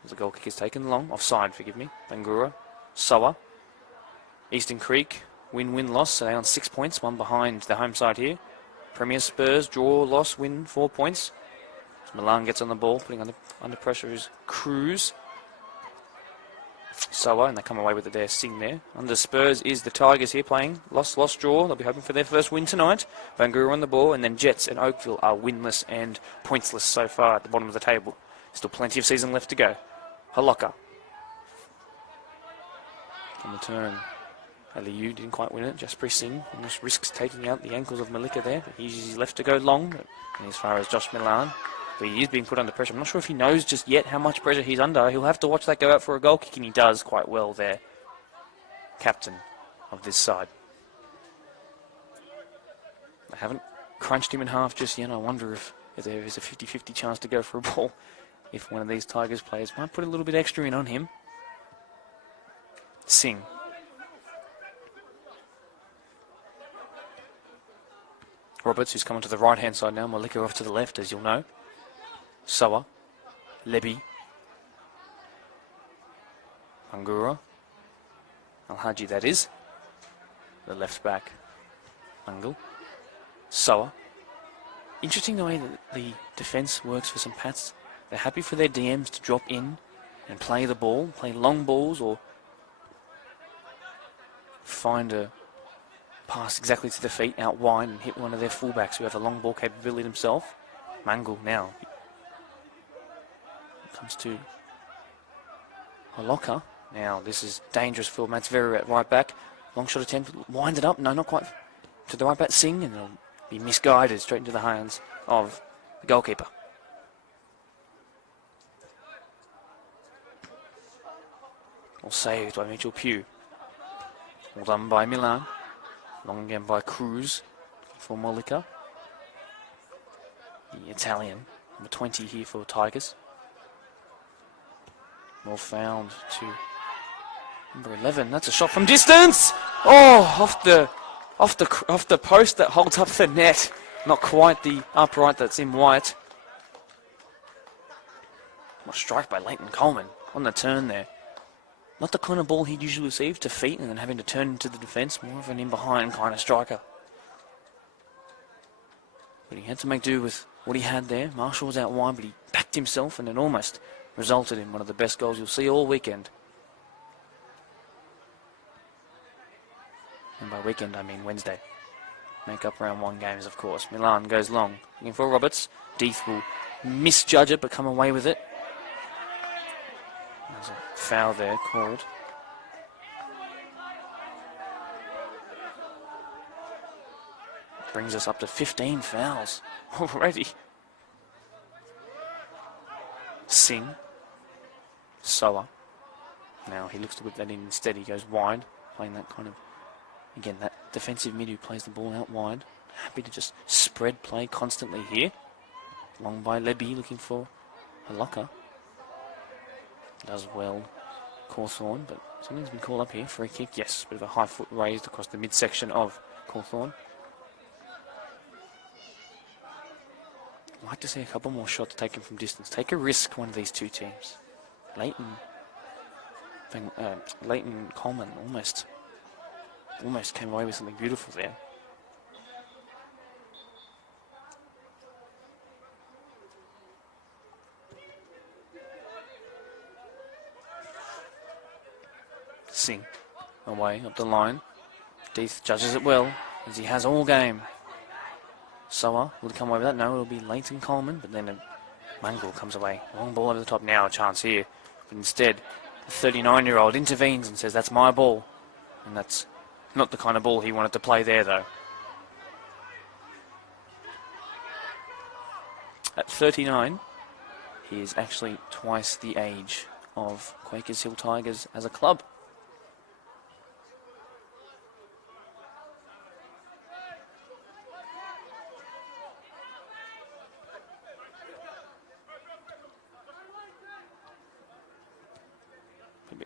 As the goal kick is taken long. Offside, forgive me. Bangura. Soa. Eastern Creek. Win-win-loss. So they on 6 points. One behind the home side here. Premier Spurs. Draw, loss, win. 4 points. As Milan gets on the ball. Putting under pressure is Cruz. Soa, and they come away with it there. Sing there. Under Spurs is the Tigers here playing. Loss, draw. They'll be hoping for their first win tonight. Bangura on the ball, and then Jets and Oakville are winless and pointsless so far at the bottom of the table. Still plenty of season left to go. Haloka. On the turn. Aliyu didn't quite win it. Jasprit Singh almost risks taking out the ankles of Malika there. But he uses his left to go long. And as far as Josh Milan. But he is being put under pressure. I'm not sure if he knows just yet how much pressure he's under. He'll have to watch that go out for a goal kick, and he does quite well there. Captain of this side. They haven't crunched him in half just yet. I wonder if there is a 50-50 chance to go for a ball. If one of these Tigers players might put a little bit extra in on him. Singh. Roberts, who's coming to the right-hand side now. Malika off to the left, as you'll know. Soa. Leby. Bangura. Al-Haji, that is. the left back. Angle. Soa. Interesting the way that the defence works for St. Pat's. They're happy for their DMs to drop in and play the ball, play long balls, or find a pass exactly to the feet out wide and hit one of their fullbacks who have a long ball capability themselves. Mangle now comes to Holoka. Now this is dangerous for Matsveri at right back. Long shot attempt, wind it up, no, not quite to the right back, Singh, and it'll be misguided straight into the hands of the goalkeeper. All saved by Mitchell Pugh. All done by Milan. Long again by Cruz for Mollica. The Italian, number 20 here for Tigers. Well found to number 11. That's a shot from distance. Oh, off the post that holds up the net. Not quite the upright that's in white. What a strike by Leighton Coleman on the turn there. Not the kind of ball he'd usually receive to feet and then having to turn into the defence. More of an in-behind kind of striker. But he had to make do with what he had there. Marshall was out wide, but he backed himself and it almost resulted in one of the best goals you'll see all weekend. And by weekend, I mean Wednesday. Make up round 1 games, of course. Milan goes long. Looking for Roberts. Deeth will misjudge it, but come away with it. There's a foul there called. Brings us up to 15 fouls already. Singh. Soa. Now he looks to whip that in instead. He goes wide, playing that kind of, again, that defensive mid who plays the ball out wide. Happy to just spread play constantly here. Long by Lebby, looking for Holoka. Does well, Cawthorne, but something's been called up here. Free kick, yes. Bit of a high foot raised across the midsection of Cawthorne. I'd like to see a couple more shots taken from distance. Take a risk, one of these two teams. Leighton Coleman almost came away with something beautiful there. Singh away up the line. Deeth judges it well, as he has all game. Soa, will he come away with that? No, it'll be Leighton Coleman, but then Mangle comes away. Long ball over the top now, a chance here. But instead, the 39-year-old intervenes and says, that's my ball. And that's not the kind of ball he wanted to play there, though. At 39, he is actually twice the age of Quakers Hill Tigers as a club.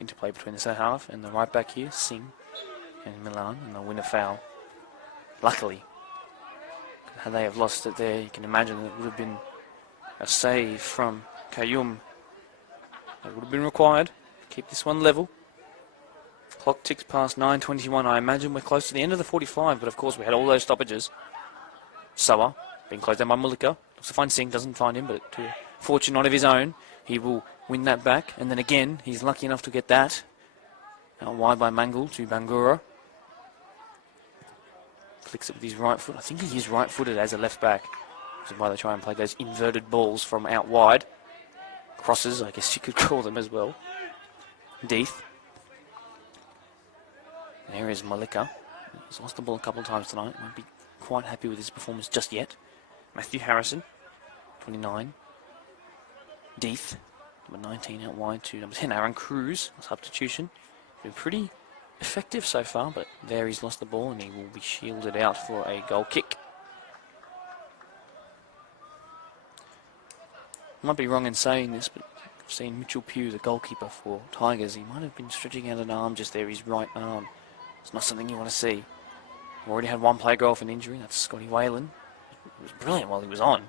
Interplay between the centre half and the right back here, Singh and Milan, and they'll win a foul. Luckily, had they have lost it there, you can imagine it would have been a save from Kayum. That would have been required. Keep this one level. Clock ticks past 9:21. I imagine we're close to the end of the 45, but of course we had all those stoppages. Soa being closed down by Mullica. Looks to find Singh, doesn't find him, but to a fortune not of his own, he will win that back, and then again, he's lucky enough to get that. Out wide by Mangle to Bangura. Flicks it with his right foot. I think he is right-footed as a left back. Which is why they try and play those inverted balls from out wide. Crosses, I guess you could call them as well. Deeth. There is Malika. He's lost the ball a couple of times tonight. Won't be quite happy with his performance just yet. Matthew Harrison, 29. Deeth. Number 19 out wide to number 10, Aaron Cruz. Substitution. Been pretty effective so far, but there he's lost the ball and he will be shielded out for a goal kick. Might be wrong in saying this, but I've seen Mitchell Pugh, the goalkeeper for Tigers. He might have been stretching out an arm just there, his right arm. It's not something you want to see. We've already had one player go off an injury, that's Scotty Whalen. He was brilliant while he was on.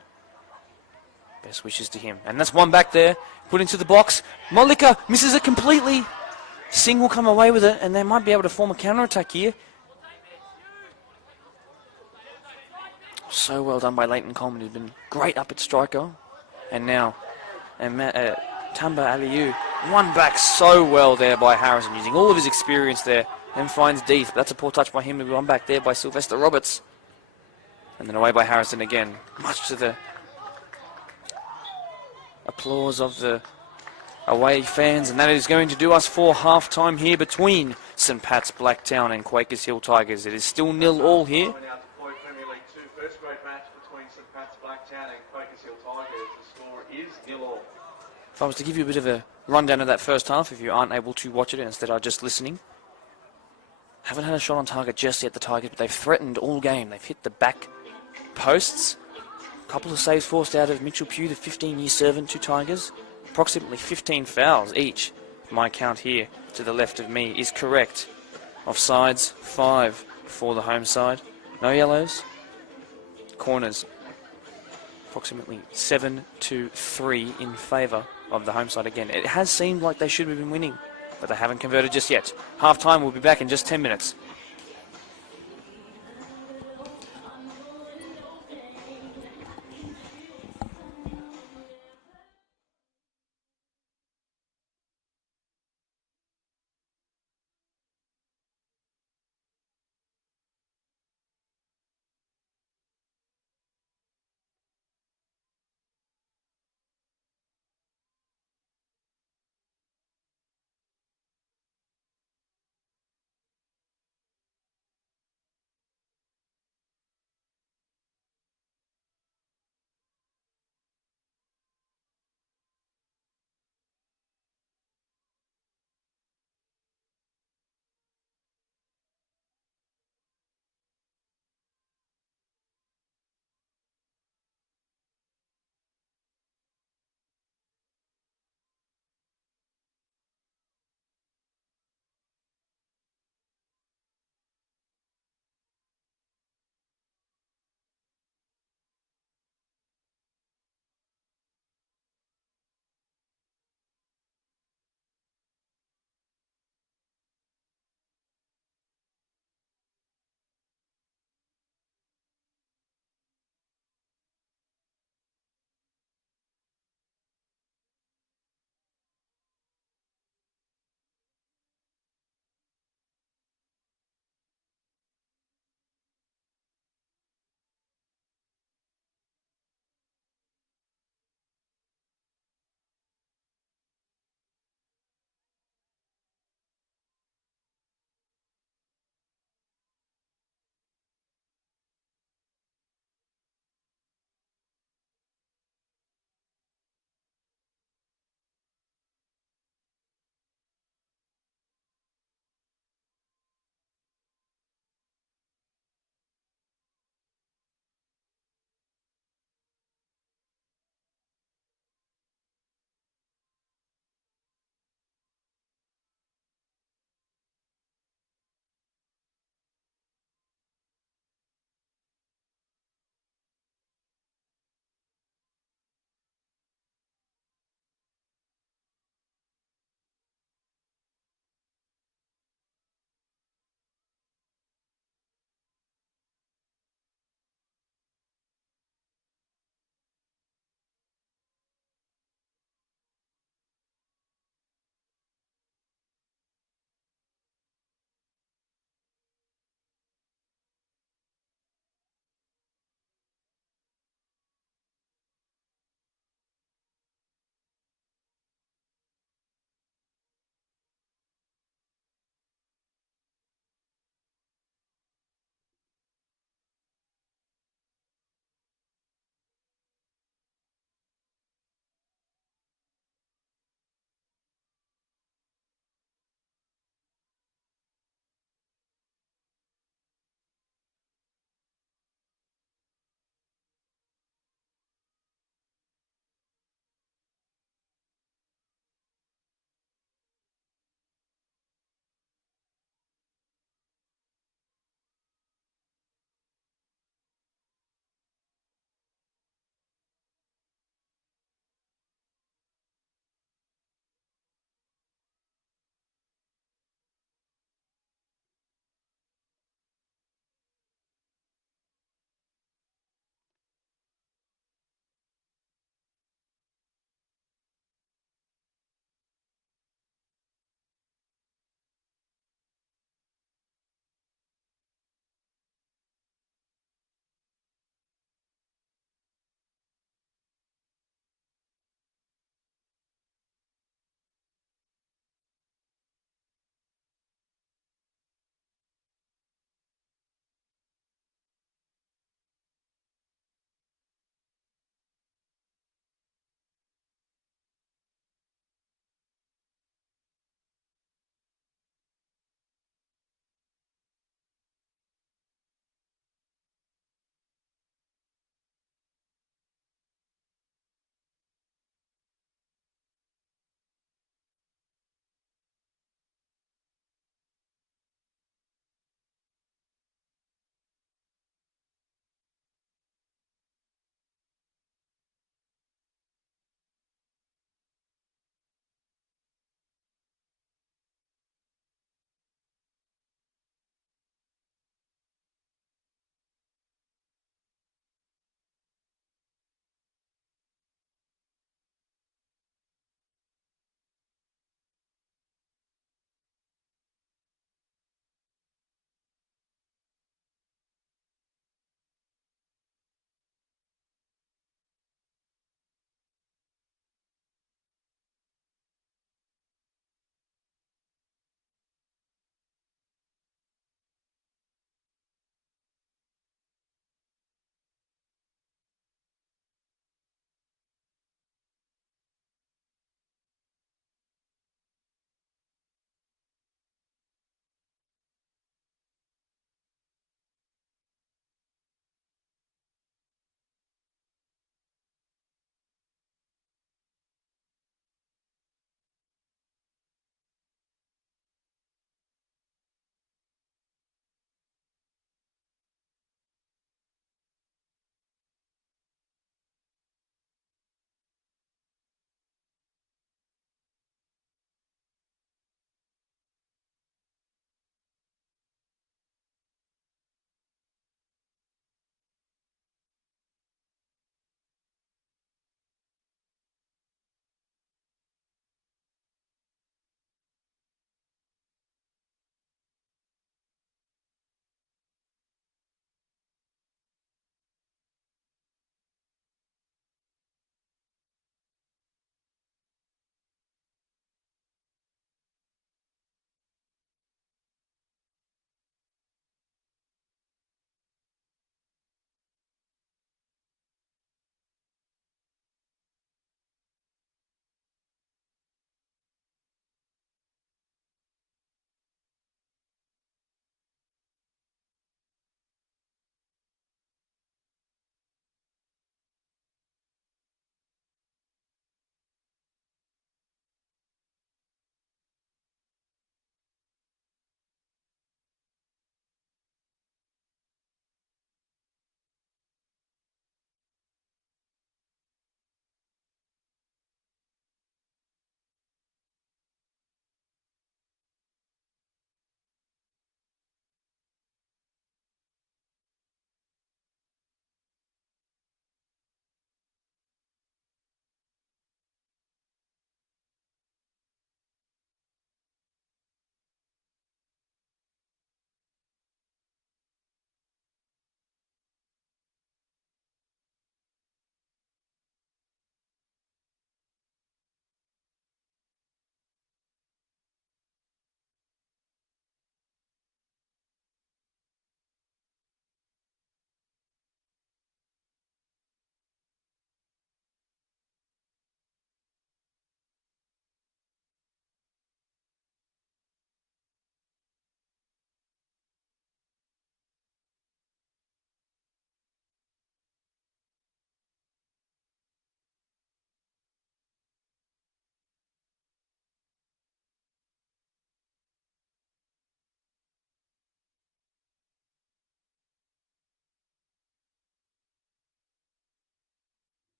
Best wishes to him. And that's one back there, put into the box. Mollica misses it completely. Singh will come away with it, and they might be able to form a counter-attack here. So well done by Leighton Coleman, who's been great up at striker. And now, Tamba Aliyu won back so well there by Harrison, using all of his experience there, and finds Deeth. That's a poor touch by him, and one back there by Sylvester Roberts. And then away by Harrison again, much to the applause of the away fans, and that is going to do us for half-time here between St Pat's Blacktown and Quakers Hill Tigers. It is still 0-0 here. Premier League 2 first grade match between St Pat's Blacktown and Quakers Hill Tigers. The score is 0-0. If I was to give you a bit of a rundown of that first half, if you aren't able to watch it and instead are just listening, haven't had a shot on target just yet, the Tigers, but they've threatened all game. They've hit the back posts. A couple of saves forced out of Mitchell Pugh, the 15-year servant to Tigers. Approximately 15 fouls each. My count here to the left of me is correct. Offsides, 5 for the home side. No yellows. Corners, approximately 7-3 in favour of the home side again. It has seemed like they should have been winning, but they haven't converted just yet. Half time, we'll be back in just 10 minutes.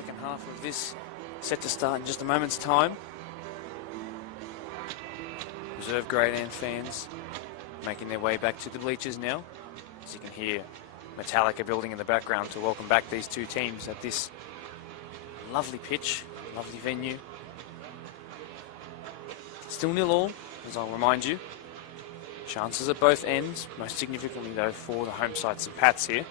Second half of this set to start in just a moment's time. Reserve grade and fans making their way back to the bleachers now. As you can hear Metallica building in the background to welcome back these two teams at this lovely pitch, lovely venue. Still 0-0, as I'll remind you. Chances at both ends, most significantly though for the home side St Pat's here.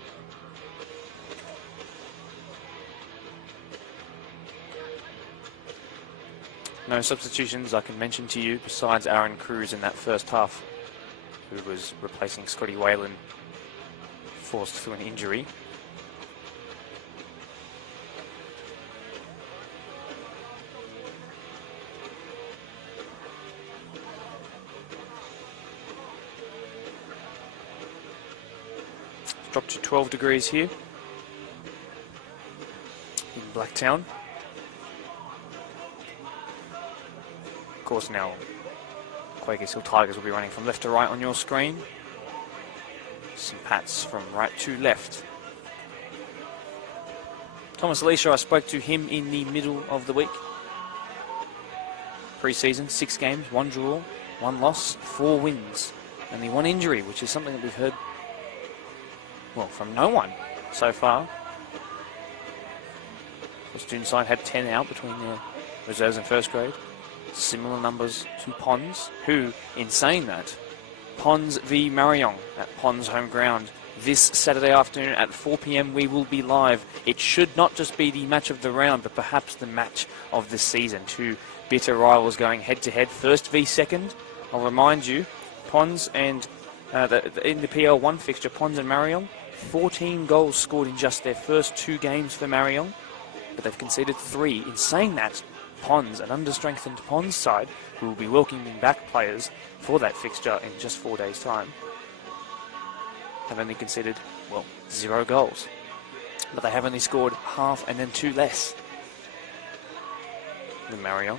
No substitutions I can mention to you besides Aaron Cruz in that first half, who was replacing Scotty Whalen, forced through an injury. It's dropped to 12 degrees here in Blacktown. Of course now Quakers Hill Tigers will be running from left to right on your screen. St Pat's from right to left. Thomas Alicia, I spoke to him in the middle of the week. Pre-season, 6 games, 1 draw, 1 loss, 4 wins. Only 1 injury, which is something that we've heard, well, from no one so far. The student side had 10 out between their reserves and first grade. Similar numbers to Pons, who, in saying that, Pons v Marion at Pons home ground this Saturday afternoon at 4 p.m. we will be live. It should not just be the match of the round, but perhaps the match of the season. 2 bitter rivals going head to head, first v second. I'll remind you, Pons and in the PL1 fixture, Pons and Marion, 14 goals scored in just their first 2 games for Marion, but they've conceded 3. In saying that, Pons, an understrengthened Pons side, who will be welcoming back players for that fixture in just 4 days' time, have only conceded, well, 0 goals. But they have only scored half and then 2 less than Marion.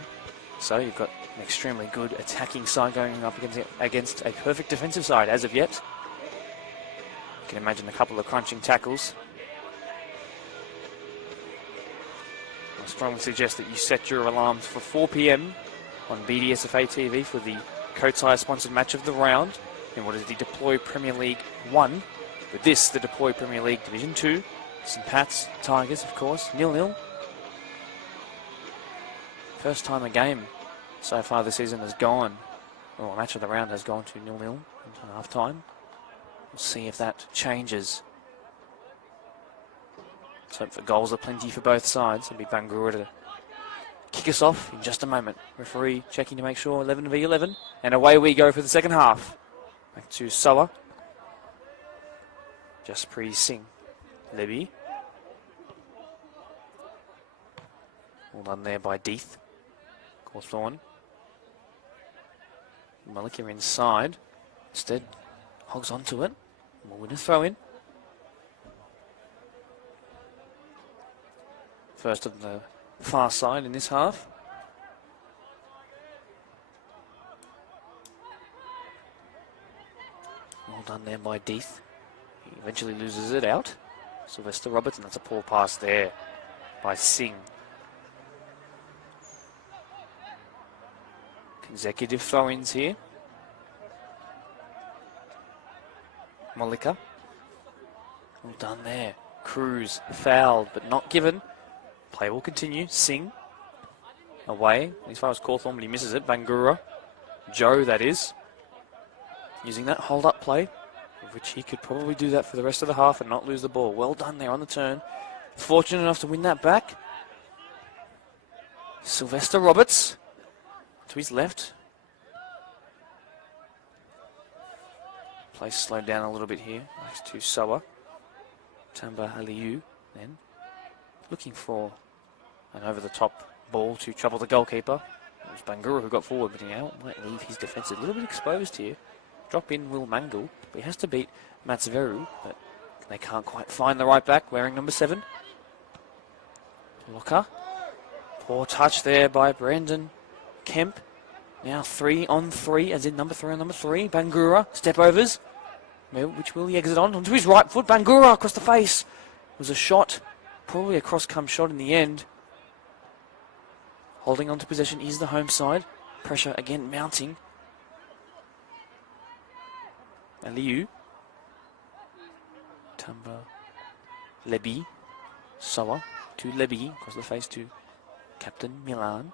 So you've got an extremely good attacking side going up against a perfect defensive side as of yet. You can imagine a couple of crunching tackles. I strongly suggest that you set your alarms for 4 p.m. on BDSFA TV for the Coates Hire sponsored match of the round in what is the Deploy Premier League 1. With this, the Deploy Premier League Division 2. St Pat's Tigers, of course, 0-0. First time a game so far this season has gone, or a match of the round has gone to 0-0 until half time. We'll see if that changes. Let's hope for goals aplenty for both sides. It'll be Bangura to kick us off in just a moment. Referee checking to make sure 11 v 11. And away we go for the second half. Back to Soa. Jasprit Singh. Libby. All done there by Deeth. Cawthorne. Malika inside. Instead, hogs onto it. We'll win a throw in. First of the far side in this half. Well done there by Deeth. He eventually loses it out. Sylvester Roberts, and that's a poor pass there by Singh. Consecutive throw-ins here. Malika. Well done there. Cruz fouled, but not given. Play will continue. Singh away as far as Cawthorne, but he misses it. Bangura, Joe that is, using that hold-up play, which he could probably do that for the rest of the half and not lose the ball. Well done there on the turn. Fortunate enough to win that back. Sylvester Roberts to his left. Play slowed down a little bit here. Next to Soa. Tamba Aliyu then. Looking for an over-the-top ball to trouble the goalkeeper. It was Bangura who got forward, but now might leave his defence a little bit exposed here. Drop in Will Mangle, but he has to beat Matsveru, but they can't quite find the right back, wearing number 7. Locker. Poor touch there by Brandon Kemp. Now 3 on 3, as in number 3 on number 3. Bangura, step overs. Which will he exit on? Onto his right foot. Bangura across the face. It was a shot probably a cross-come shot in the end. Holding on to possession is the home side. Pressure again mounting. Aliu. Tamba. Lebi. Sawa to Lebi. Across the face to Captain Milan.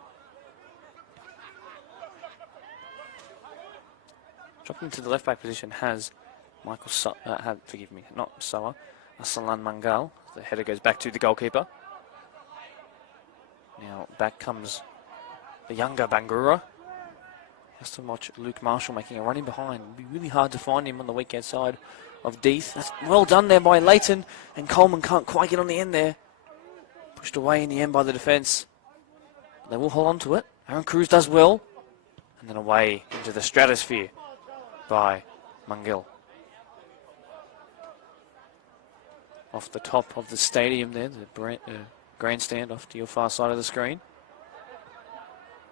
Dropping to the left back position has Michael forgive me, not Sawa. Asalan Mangal. The header goes back to the goalkeeper. Now back comes the younger Bangura. Has to watch Luke Marshall making a run in behind. It'll be really hard to find him on the weekend side of Death. That's well done there by Leighton, and Coleman can't quite get on the end there. Pushed away in the end by the defence. They will hold on to it. Aaron Cruz does well. And then away into the stratosphere by Mungil. Off the top of the stadium there, the grandstand off to your far side of the screen.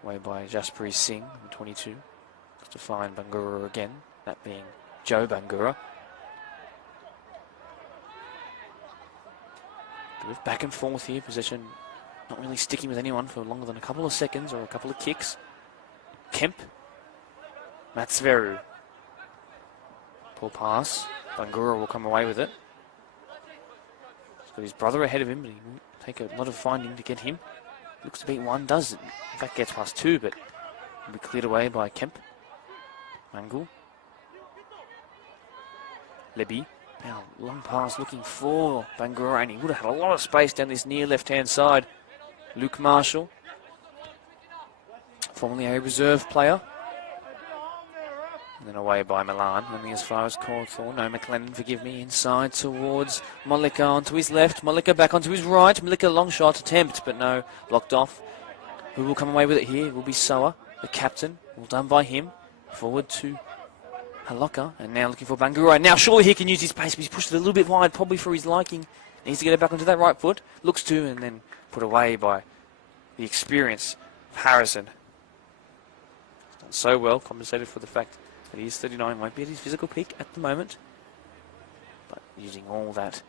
Away by Jasprit Singh, 22. To find Bangura again, that being Joe Bangura. Bit of back and forth here, possession not really sticking with anyone for longer than a couple of seconds or a couple of kicks. Kemp. Matsveru. Poor pass. Bangura will come away with it. He's got his brother ahead of him, but he will take a lot of finding to get him. Looks to beat one, does. In fact, gets past two, but will be cleared away by Kemp. Mangul. Lebi. Now, long pass looking for Bangura, and he would have had a lot of space down this near left-hand side. Luke Marshall. Formerly a reserve player. And then away by Milan, only as far as called for. No, McLennan, forgive me. Inside towards Mollica onto his left. Mollica back onto his right. Mollica long shot attempt, but no, blocked off. Who will come away with it here? It will be Soa, the captain. Well done by him. Forward to Haloka, and now looking for Bangura. Now surely he can use his pace, but he's pushed it a little bit wide, probably for his liking. Needs to get it back onto that right foot. Looks to, and then put away by the experience of Harrison. Done so well, compensated for the fact that he is 39, won't be at his physical peak at the moment. But using all that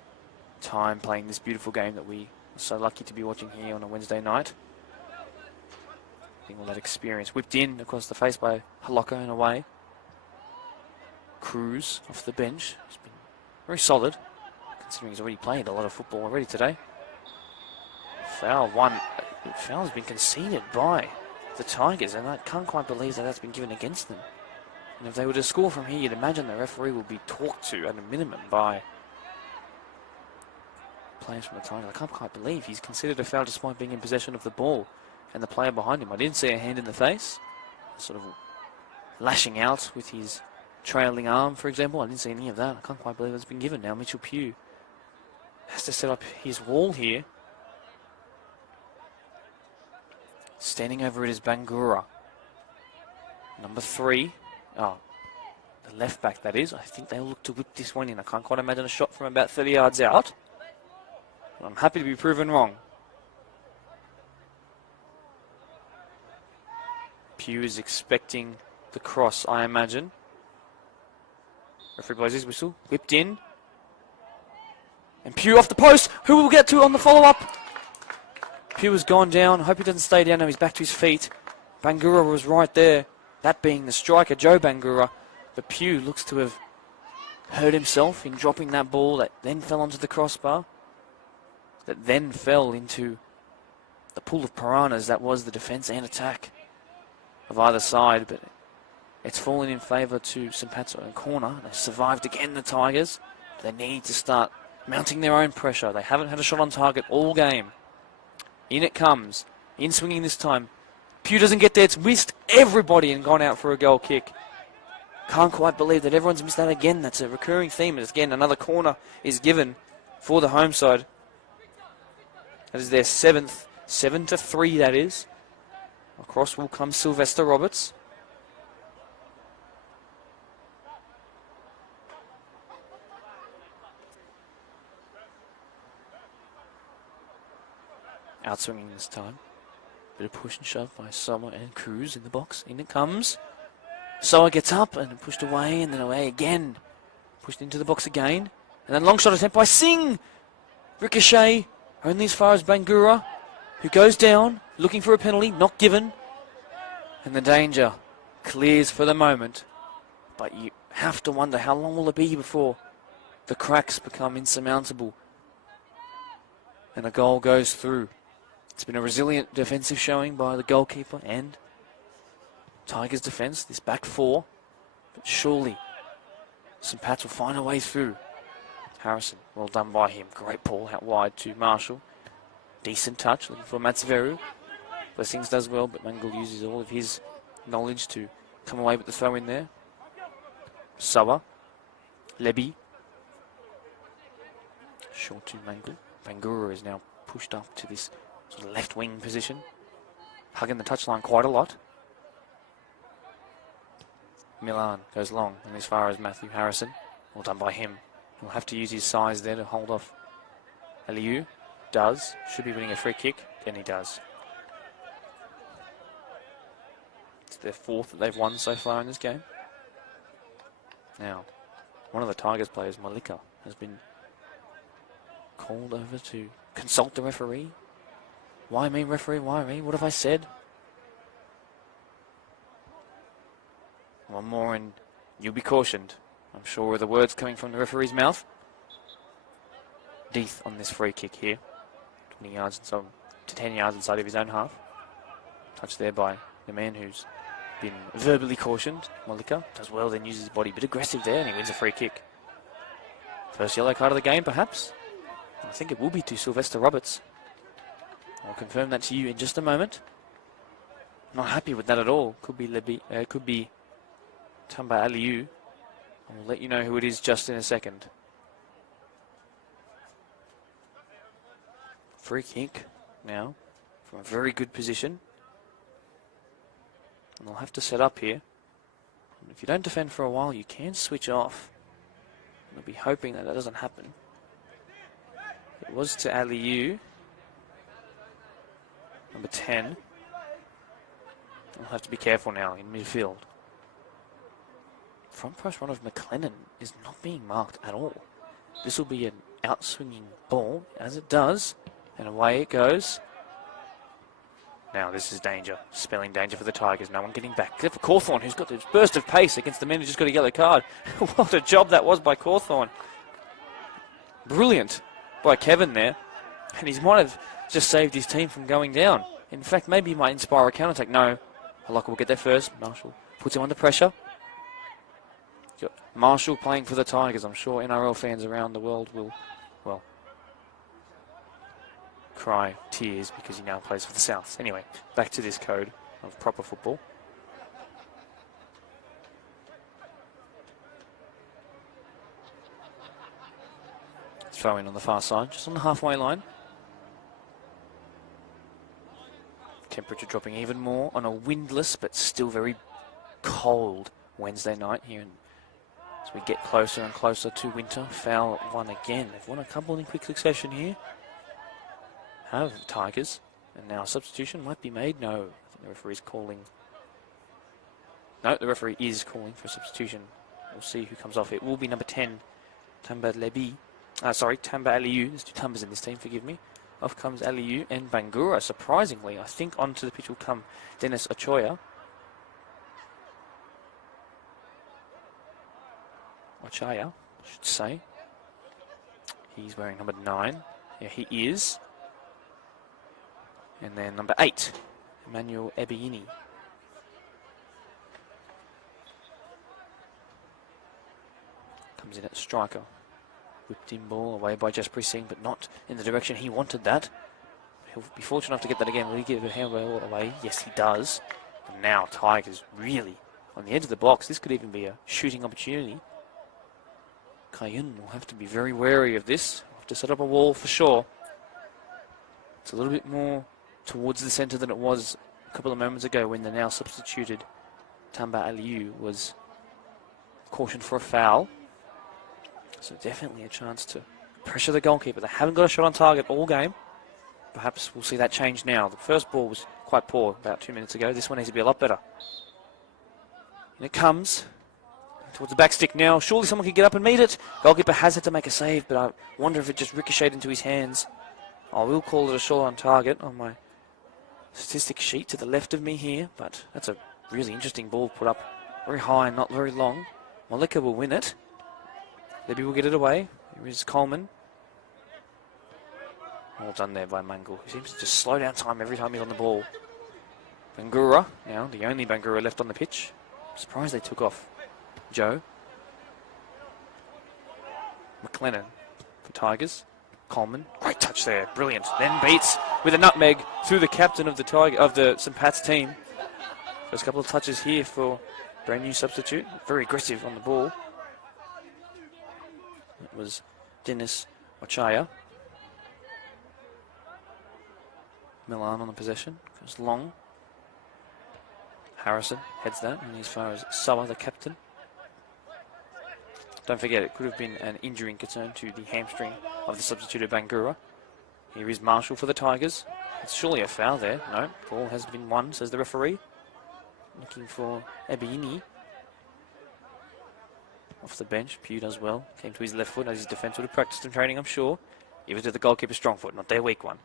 time playing this beautiful game that we are so lucky to be watching here on a Wednesday night. I think all that experience whipped in across the face by Haloka and away. Cruz off the bench. He's been very solid, considering he's already played a lot of football already today. Foul has been conceded by the Tigers, and I can't quite believe that that's been given against them. And if they were to score from here, you'd imagine the referee will be talked to at a minimum by players from the Tigers. I can't quite believe he's considered a foul despite being in possession of the ball and the player behind him. I didn't see a hand in the face, sort of lashing out with his trailing arm, for example. I didn't see any of that. I can't quite believe it's been given now. Mitchell Pugh has to set up his wall here. Standing over it is Bangura. Number 3. Oh, the left back, that is. I think they'll look to whip this one in. I can't quite imagine a shot from about 30 yards out. But I'm happy to be proven wrong. Pugh is expecting the cross, I imagine. Referee blows his whistle. Whipped in. And Pugh off the post. Who will get to on the follow-up? Pugh has gone down. I hope he doesn't stay down now. He's back to his feet. Bangura was right there. That being the striker, Joe Bangura. But Pugh looks to have hurt himself in dropping that ball that then fell onto the crossbar. That then fell into the pool of piranhas that was the defence and attack of either side. But it's fallen in favour to St. Pat's own corner. They survived again, the Tigers. They need to start mounting their own pressure. They haven't had a shot on target all game. In it comes. In swinging this time. Pugh doesn't get there. It's missed everybody and gone out for a goal kick. Can't quite believe that everyone's missed that again. That's a recurring theme. And again, another corner is given for the home side. That is their 7th. 7-3, that is. Across will come Sylvester Roberts. Outswinging this time. Bit of push and shove by Soa and Cruz in the box. In it comes. Soa gets up and pushed away and then away again. Pushed into the box again. And then long shot attempt by Singh. Ricochet Only as far as Bangura, who goes down, looking for a penalty, not given. And the danger clears for the moment. But you have to wonder, how long will it be before the cracks become insurmountable and a goal goes through? It's been a resilient defensive showing by the goalkeeper and Tigers defence, this back four. But surely St. Pat's will find a way through. Harrison, well done by him. Great ball out wide to Marshall. Decent touch, looking for Matsuveru. Blessings does well, but Mangle uses all of his knowledge to come away with the throw in there. Sawa. Lebi. Short to Mangle. Bangura is now pushed up to this sort of left wing position. Hugging the touchline quite a lot. Milan goes long and as far as Matthew Harrison. Well done by him. He'll have to use his size there to hold off Aliu. Does. Should be winning a free kick. And he does. It's their fourth that they've won so far in this game. Now, one of the Tigers players, Malika, has been called over to consult the referee. Why me, referee? Why me? What have I said? One more and you'll be cautioned. I'm sure with the words coming from the referee's mouth. Deeth on this free kick here. 20 yards inside, to 10 yards inside of his own half. Touched there by the man who's been verbally cautioned. Malika does well, then uses his body, a bit aggressive there, and he wins a free kick. First yellow card of the game, perhaps. I think it will be to Sylvester Roberts. I'll confirm that to you in just a moment. Not happy with that at all. Could be Tamba Aliu. I'll let you know who it is just in a second. Free kick now from a very good position. And they'll have to set up here. And if you don't defend for a while, you can switch off. They'll be hoping that doesn't happen. It was to Aliu, number 10. I'll have to be careful now in midfield. Front post run of McLennan is not being marked at all. This will be an outswinging ball, as it does, and away it goes. Now this is danger, spelling danger for the Tigers. No one getting back, except for Cawthorne, who's got this burst of pace against the man who just got a yellow card. What a job that was by Cawthorne. Brilliant by Kevin there, and he might have just saved his team from going down. In fact, maybe he might inspire a counter-attack. No, Halaka will get there first. Marshall puts him under pressure. Got Marshall playing for the Tigers. I'm sure NRL fans around the world will, well, cry tears because he now plays for the Souths. Anyway, back to this code of proper football. Throw in on the far side, just on the halfway line. Temperature dropping even more on a windless but still very cold Wednesday night here as we get closer and closer to winter. Foul one again. They've won a couple in quick succession here. Have Tigers, and now a substitution might be made. No, I think the referee's calling. No, the referee is calling for a substitution. We'll see who comes off. It will be number 10, Tamba Aliu. There's two Tambas in this team, forgive me. Off comes Aliu and Bangura. Surprisingly, I think onto the pitch will come Dennis Ochoa. Ochaya, I should say. He's wearing number 9. Yeah, he is. And then number 8, Emmanuel Ebeini. Comes in at striker. Whipped in ball away by Jaspreet Singh, but not in the direction he wanted that. He'll be fortunate enough to get that again. Will he give a handball away? Yes, he does. And now Tigers really on the edge of the box. This could even be a shooting opportunity. Kayun will have to be very wary of this. We'll have to set up a wall for sure. It's a little bit more towards the centre than it was a couple of moments ago when the now substituted Tamba Aliu was cautioned for a foul. So definitely a chance to pressure the goalkeeper. They haven't got a shot on target all game. Perhaps we'll see that change now. The first ball was quite poor about 2 minutes ago. This one needs to be a lot better. And it comes towards the back stick now. Surely someone could get up and meet it. Goalkeeper has had to make a save, but I wonder if it just ricocheted into his hands. I will call it a shot on target on my statistic sheet to the left of me here, but that's a really interesting ball put up very high and not very long. Malika will win it. Libby will get it away. Here is Coleman. Well done there by Mangle. He seems to just slow down time every time he's on the ball. Bangura, now the only Bangura left on the pitch. Surprised they took off Joe. McLennan for Tigers. Coleman, great touch there, brilliant. Then beats with a nutmeg through the captain of the St. Pat's team. First couple of touches here for brand new substitute. Very aggressive on the ball. It was Dennis Ochaya. Milan on the possession. Goes long. Harrison heads that, and as far as Sawa, the captain. Don't forget, it could have been an injury concern to the hamstring of the substituted Bangura. Here is Marshall for the Tigers. It's surely a foul there. No, ball has been won, says the referee. Looking for Ebiini. Off the bench, Pugh does well. Came to his left foot as his defence would have practiced in training, I'm sure. It was to the goalkeeper's strong foot, not their weak one.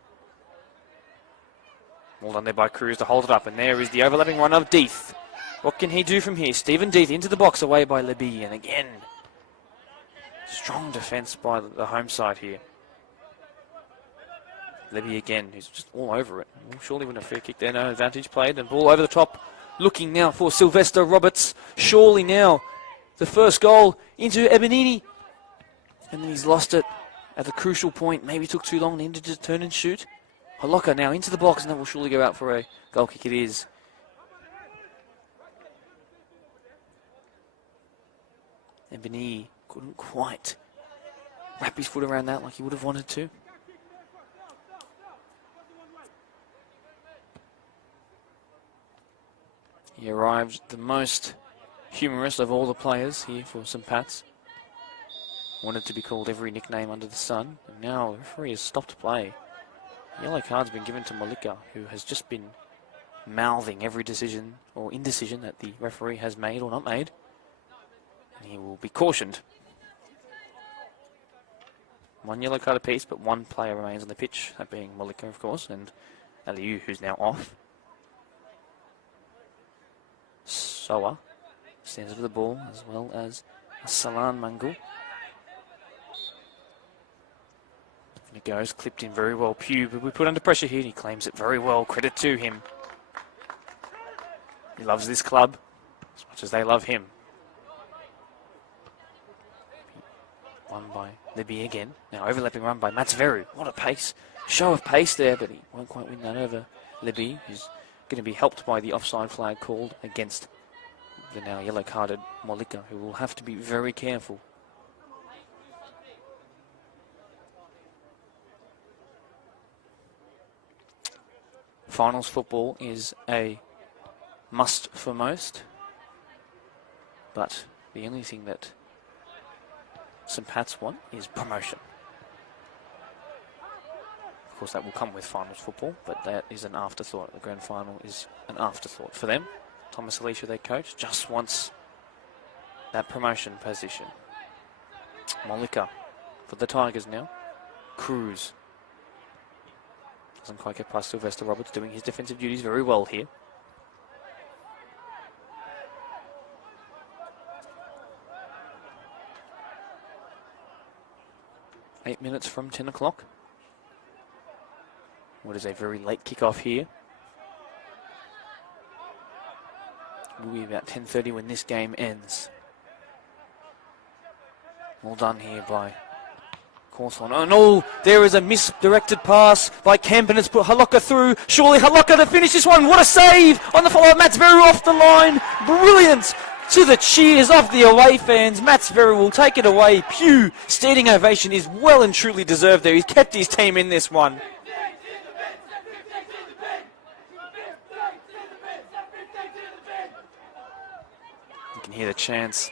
Well done there by Cruz to hold it up, and there is the overlapping run of Deeth. What can he do from here? Stephen Deeth into the box, away by Libby, and again, strong defence by the home side here. Libby again, who's just all over it. Well, surely when a free kick there, no advantage played, and ball over the top, looking now for Sylvester Roberts. Surely now, the first goal into Ebenini, and then he's lost it at the crucial point. Maybe took too long, needed to turn and shoot. Holoka now into the box, and that will surely go out for a goal kick. It is. Ebenini couldn't quite wrap his foot around that like he would have wanted to. He arrived the most humorous of all the players here for St. Pat's. Wanted to be called every nickname under the sun, and now the referee has stopped play. Yellow card's been given to Malika, who has just been mouthing every decision or indecision that the referee has made or not made. And he will be cautioned. One yellow card apiece, but one player remains on the pitch, that being Malika, of course, and Aliu, who's now off. Soa stands for the ball, as well as Salan Mangal. And it goes, clipped in very well. Pugh, but we put under pressure here, and he claims it very well. Credit to him. He loves this club as much as they love him. Won by Libby again. Now overlapping run by Matsveru. What a pace. Show of pace there, but he won't quite win that over Libby, who's going to be helped by the offside flag called against the now yellow-carded Molika, who will have to be very careful. Finals football is a must for most, but the only thing that St. Pat's want is promotion. Of course, that will come with finals football, but that is an afterthought. The grand final is an afterthought for them. Thomas Alicia, their coach, just wants that promotion position. Molika for the Tigers now. Cruz doesn't quite get past Sylvester Roberts, doing his defensive duties very well here. Eight minutes from 10 o'clock. What is a very late kickoff here. Will be about 10:30 when this game ends. Well done here by Cawthorn. Oh no, there is a misdirected pass by Kemp, and it's put Haloka through. Surely Haloka to finish this one. What a save on the follow-up. Matsveru off the line. Brilliant. To the cheers of the away fans. Matsveru will take it away. Pugh, standing ovation is well and truly deserved there. He's kept his team in this one. You can hear the chants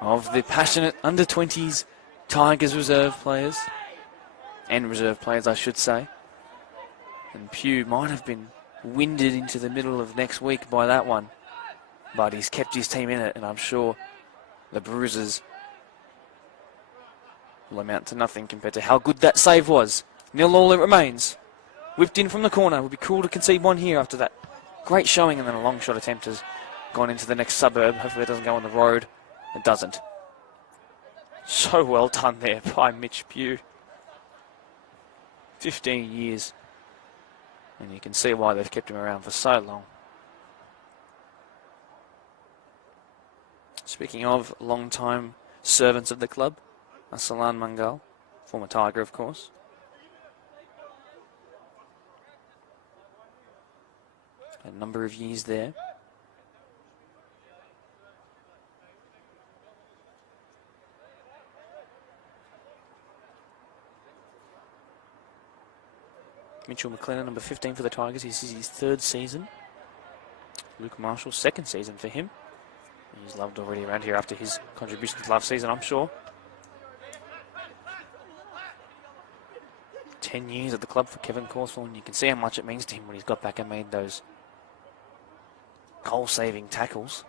of the passionate under-20s Tigers reserve players. And reserve players, I should say. And Pugh might have been winded into the middle of next week by that one. But he's kept his team in it, and I'm sure the bruises will amount to nothing compared to how good that save was. 0-0 it remains. Whipped in from the corner. Would be cool to concede one here after that great showing, and then a long shot attempt has gone into the next suburb. Hopefully it doesn't go on the road. It doesn't. So well done there by Mitch Pugh. 15 years. And you can see why they've kept him around for so long. Speaking of long-time servants of the club, Asalan Mangal, former Tiger of course. A number of years there. Mitchell McLennan, number 15 for the Tigers. This is his 3rd season. Luke Marshall, 2nd season for him. He's loved already around here after his contributions last season, I'm sure. 10 years at the club for Kevin Cawthorn. You can see how much it means to him when he's got back and made those goal-saving tackles.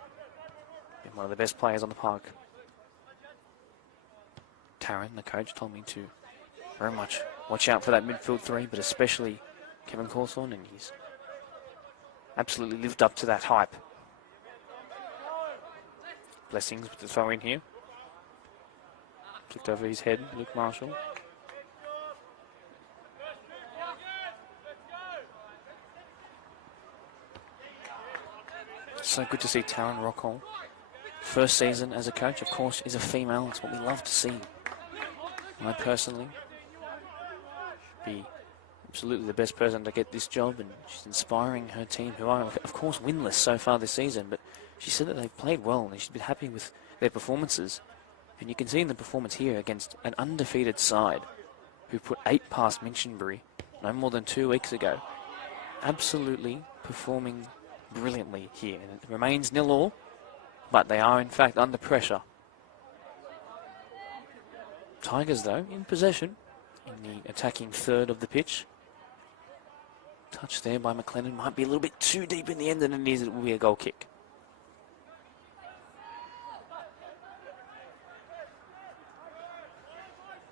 Been one of the best players on the park. Taryn, the coach, told me to very much watch out for that midfield 3, but especially Kevin Cawthorn, and he's absolutely lived up to that hype. Blessings with the throw in here. Flicked over his head, Luke Marshall. So good to see Taryn Rockall. 1st season as a coach, of course, is a female. It's what we love to see. I personally be absolutely the best person to get this job, and she's inspiring her team, who are, of course, winless so far this season, but she said that they've played well and she's been happy with their performances. And you can see in the performance here against an undefeated side who put 8 past Minchinbury no more than 2 weeks ago. Absolutely performing brilliantly here. And it remains 0-0, but they are in fact under pressure. Tigers, though, in possession in the attacking 3rd of the pitch. Touch there by McLennan. Might be a little bit too deep in the end, and it will be a goal kick.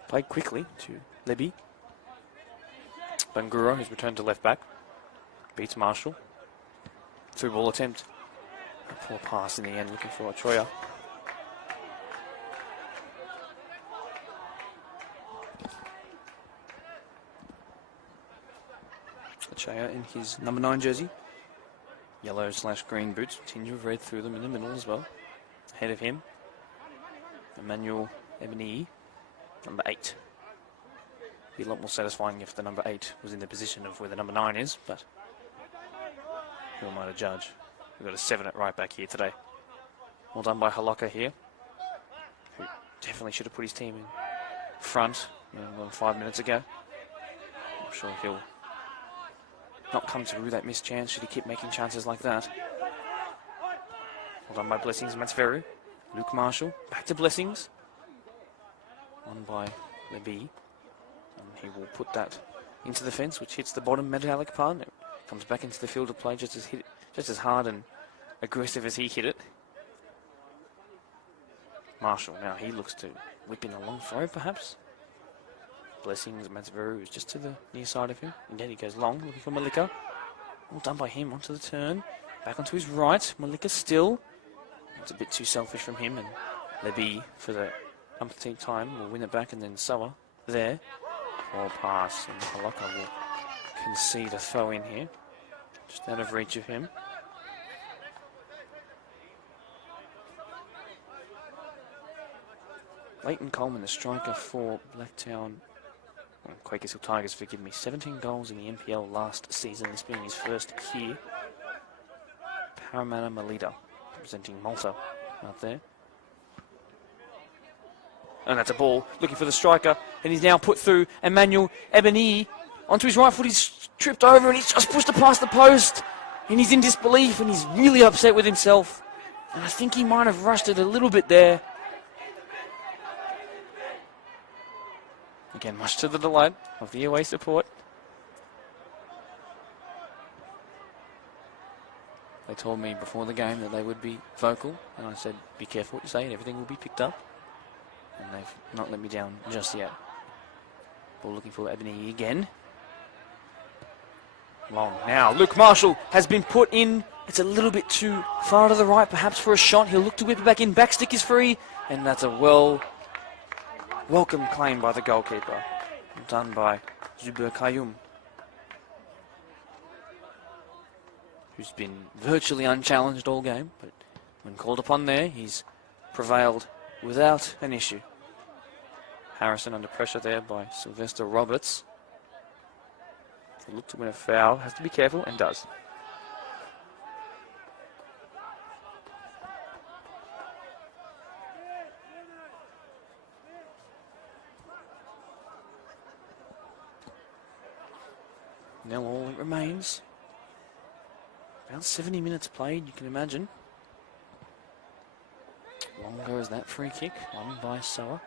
Played quickly to Libby. Bangura, who's returned to left back. Beats Marshall. Through ball attempt. A poor pass in the end, looking for Ochoa. Ochoa in his number 9 jersey. Yellow/green boots. Tinge of red through them in the middle as well. Ahead of him, Emmanuel Ebony, number 8. Be a lot more satisfying if the number 8 was in the position of where the number 9 is, but who am I to judge? We've got a 7 at right back here today. Well done by Halaka here, who definitely should have put his team in front 5 minutes ago. I'm sure he'll not come through that missed chance should he keep making chances like that. Well done by Blessings, Matsveru. Luke Marshall, back to Blessings. Won by Leby. And he will put that into the fence, which hits the bottom metallic part. It comes back into the field of play just as hard and aggressive as he hit it. Marshall, now he looks to whip in a long throw, perhaps. Blessings, Matsveru is just to the near side of him. And then he goes long, looking for Malika. Well done by him, onto the turn. Back onto his right. Malika still. It's a bit too selfish from him, and Leby, for the umpteenth time, will win it back, and then Sawa there. Ball pass, and Halaka will concede a throw in here. Just out of reach of him. Leighton Coleman, the striker for Blacktown, Quakers Hill Tigers, forgive me, 17 goals in the NPL last season, this being his first here. Parramatta Melita, representing Malta out there. And that's a ball, looking for the striker, and he's now put through Emmanuel Ebony onto his right foot. He's tripped over and he's just pushed it past the post, and he's in disbelief and he's really upset with himself. And I think he might have rushed it a little bit there. Again, much to the delight of the away support. They told me before the game that they would be vocal, and I said, be careful what you say, and everything will be picked up. And they've not let me down just yet. Ball looking for Ebony again. Long now. Luke Marshall has been put in. It's a little bit too far to the right, perhaps for a shot. He'll look to whip it back in. Backstick is free. And that's a welcome claim by the goalkeeper. Done by Zuber Kayyum, who's been virtually unchallenged all game. But when called upon there, he's prevailed without an issue. Harrison under pressure there by Sylvester Roberts. Look to win a foul, has to be careful, and does. Now all it remains. About 70 minutes played, you can imagine. Long goes that free kick, won by Soa.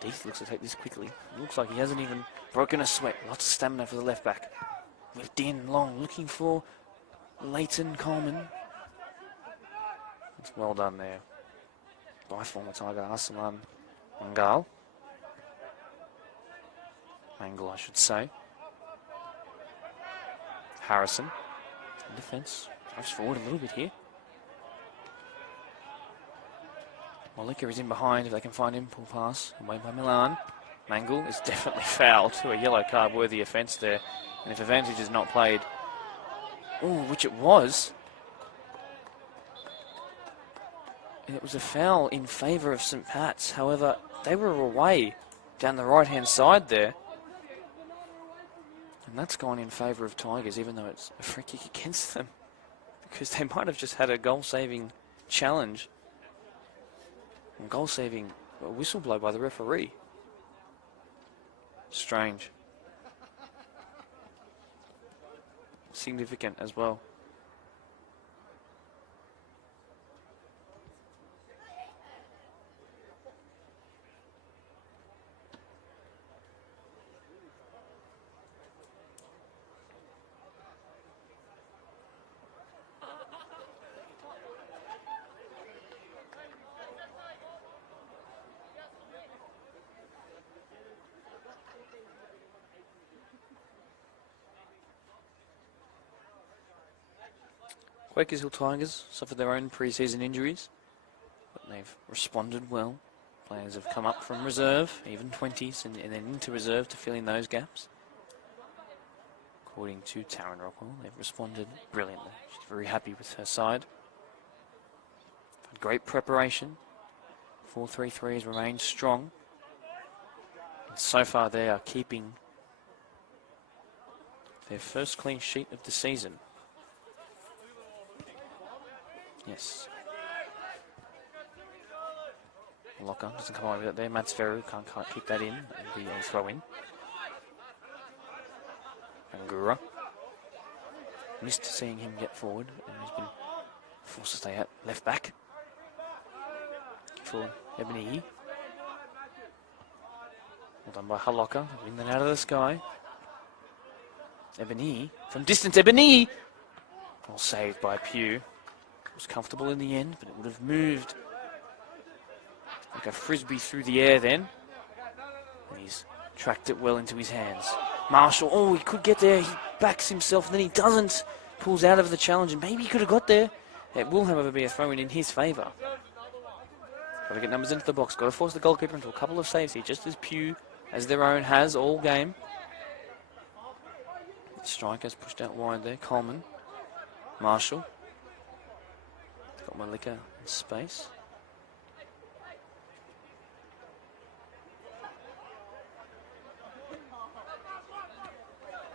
Deeth looks to take this quickly. Looks like he hasn't even broken a sweat. Lots of stamina for the left back. Whipped in long, looking for Leighton Coleman. It's well done there by former Tiger Arsalan Mangal. Mangal, I should say. Harrison in defence. Drives forward a little bit here. Malika is in behind if they can find him. Pull pass away by Milan. Mangal is definitely fouled to a yellow card worthy offence there. And if advantage is not played, which it was, it was a foul in favour of St Pat's. However, they were away down the right hand side there. And that's gone in favour of Tigers, even though it's a free kick against them. Because they might have just had a goal-saving challenge. And goal-saving whistle blow by the referee. Strange. Significant as well. Quakers Hill Tigers suffered their own pre-season injuries, but they've responded well. Players have come up from reserve, even 20s, and then into reserve to fill in those gaps. According to Taryn Rockwell, they've responded brilliantly. She's very happy with her side. Had great preparation. 4-3-3 has remained strong. And so far they are keeping their first clean sheet of the season. Yes. Locker doesn't come away with it there. Mats Veru can't keep that in. It'll be a throw in. Angura. Missed seeing him get forward, and he's been forced to stay at left back. For Ebony. Well done by Haloka. In and out of the sky. Ebony. From distance, Ebony! Well saved by Pugh. Was comfortable in the end, but it would have moved like a frisbee through the air then. And he's tracked it well into his hands. Marshall, he could get there. He backs himself, and then he doesn't. Pulls out of the challenge, and maybe he could have got there. It will, however, be a throw-in in his favour. Got to get numbers into the box. Got to force the goalkeeper into a couple of saves here, just as Pugh, as their own, has all game. Striker's pushed out wide there. Coleman. Marshall. Got Malika in space.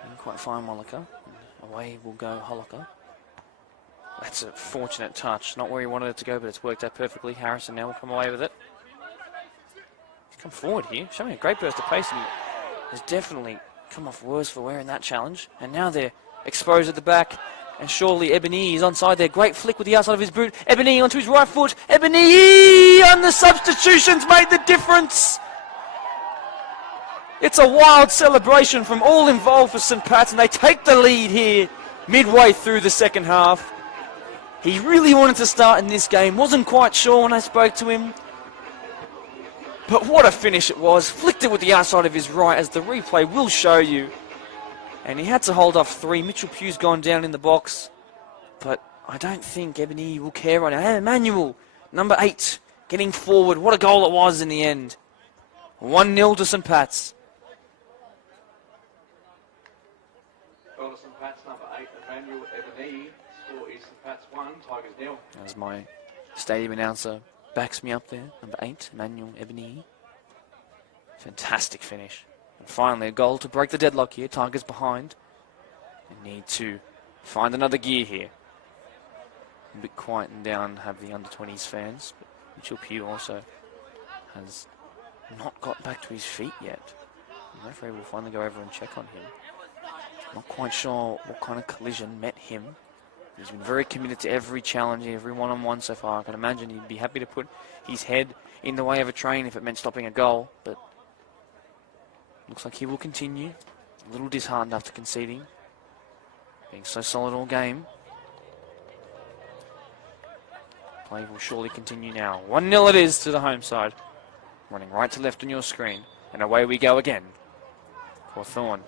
Didn't quite find Malika. Away will go Holliker. That's a fortunate touch. Not where he wanted it to go, but it's worked out perfectly. Harrison now will come away with it. He's come forward here, showing a great burst of pace, and has definitely come off worse for wear in that challenge. And now they're exposed at the back. And surely Ebony is onside there. Great flick with the outside of his boot. Ebony onto his right foot. Ebony on the substitutions made the difference. It's a wild celebration from all involved for St Pat's, and they take the lead here midway through the second half. He really wanted to start in this game. Wasn't quite sure when I spoke to him. But what a finish it was. Flicked it with the outside of his right, as the replay will show you. And he had to hold off 3. Mitchell Pugh's gone down in the box. But I don't think Ebony will care right now. Hey, Emmanuel, number 8, getting forward. What a goal it was in the end. 1-0 to St. Pat's. Goal to St. Pat's, number 8, Emmanuel Ebony. Score is St. Pat's 1, Tigers 0. As my stadium announcer backs me up there. Number 8, Emmanuel Ebony. Fantastic finish. And finally a goal to break the deadlock here. Tigers behind. They need to find another gear here. A bit quietened down have the under-20s fans. But Mitchell Pugh also has not got back to his feet yet. The referee will finally go over and check on him. Not quite sure what kind of collision met him. He's been very committed to every challenge, every one-on-one so far. I can imagine he'd be happy to put his head in the way of a train if it meant stopping a goal, but looks like he will continue. A little disheartened after conceding. Being so solid all game. Play will surely continue now. 1-0 it is to the home side. Running right to left on your screen. And away we go again. Cawthorne.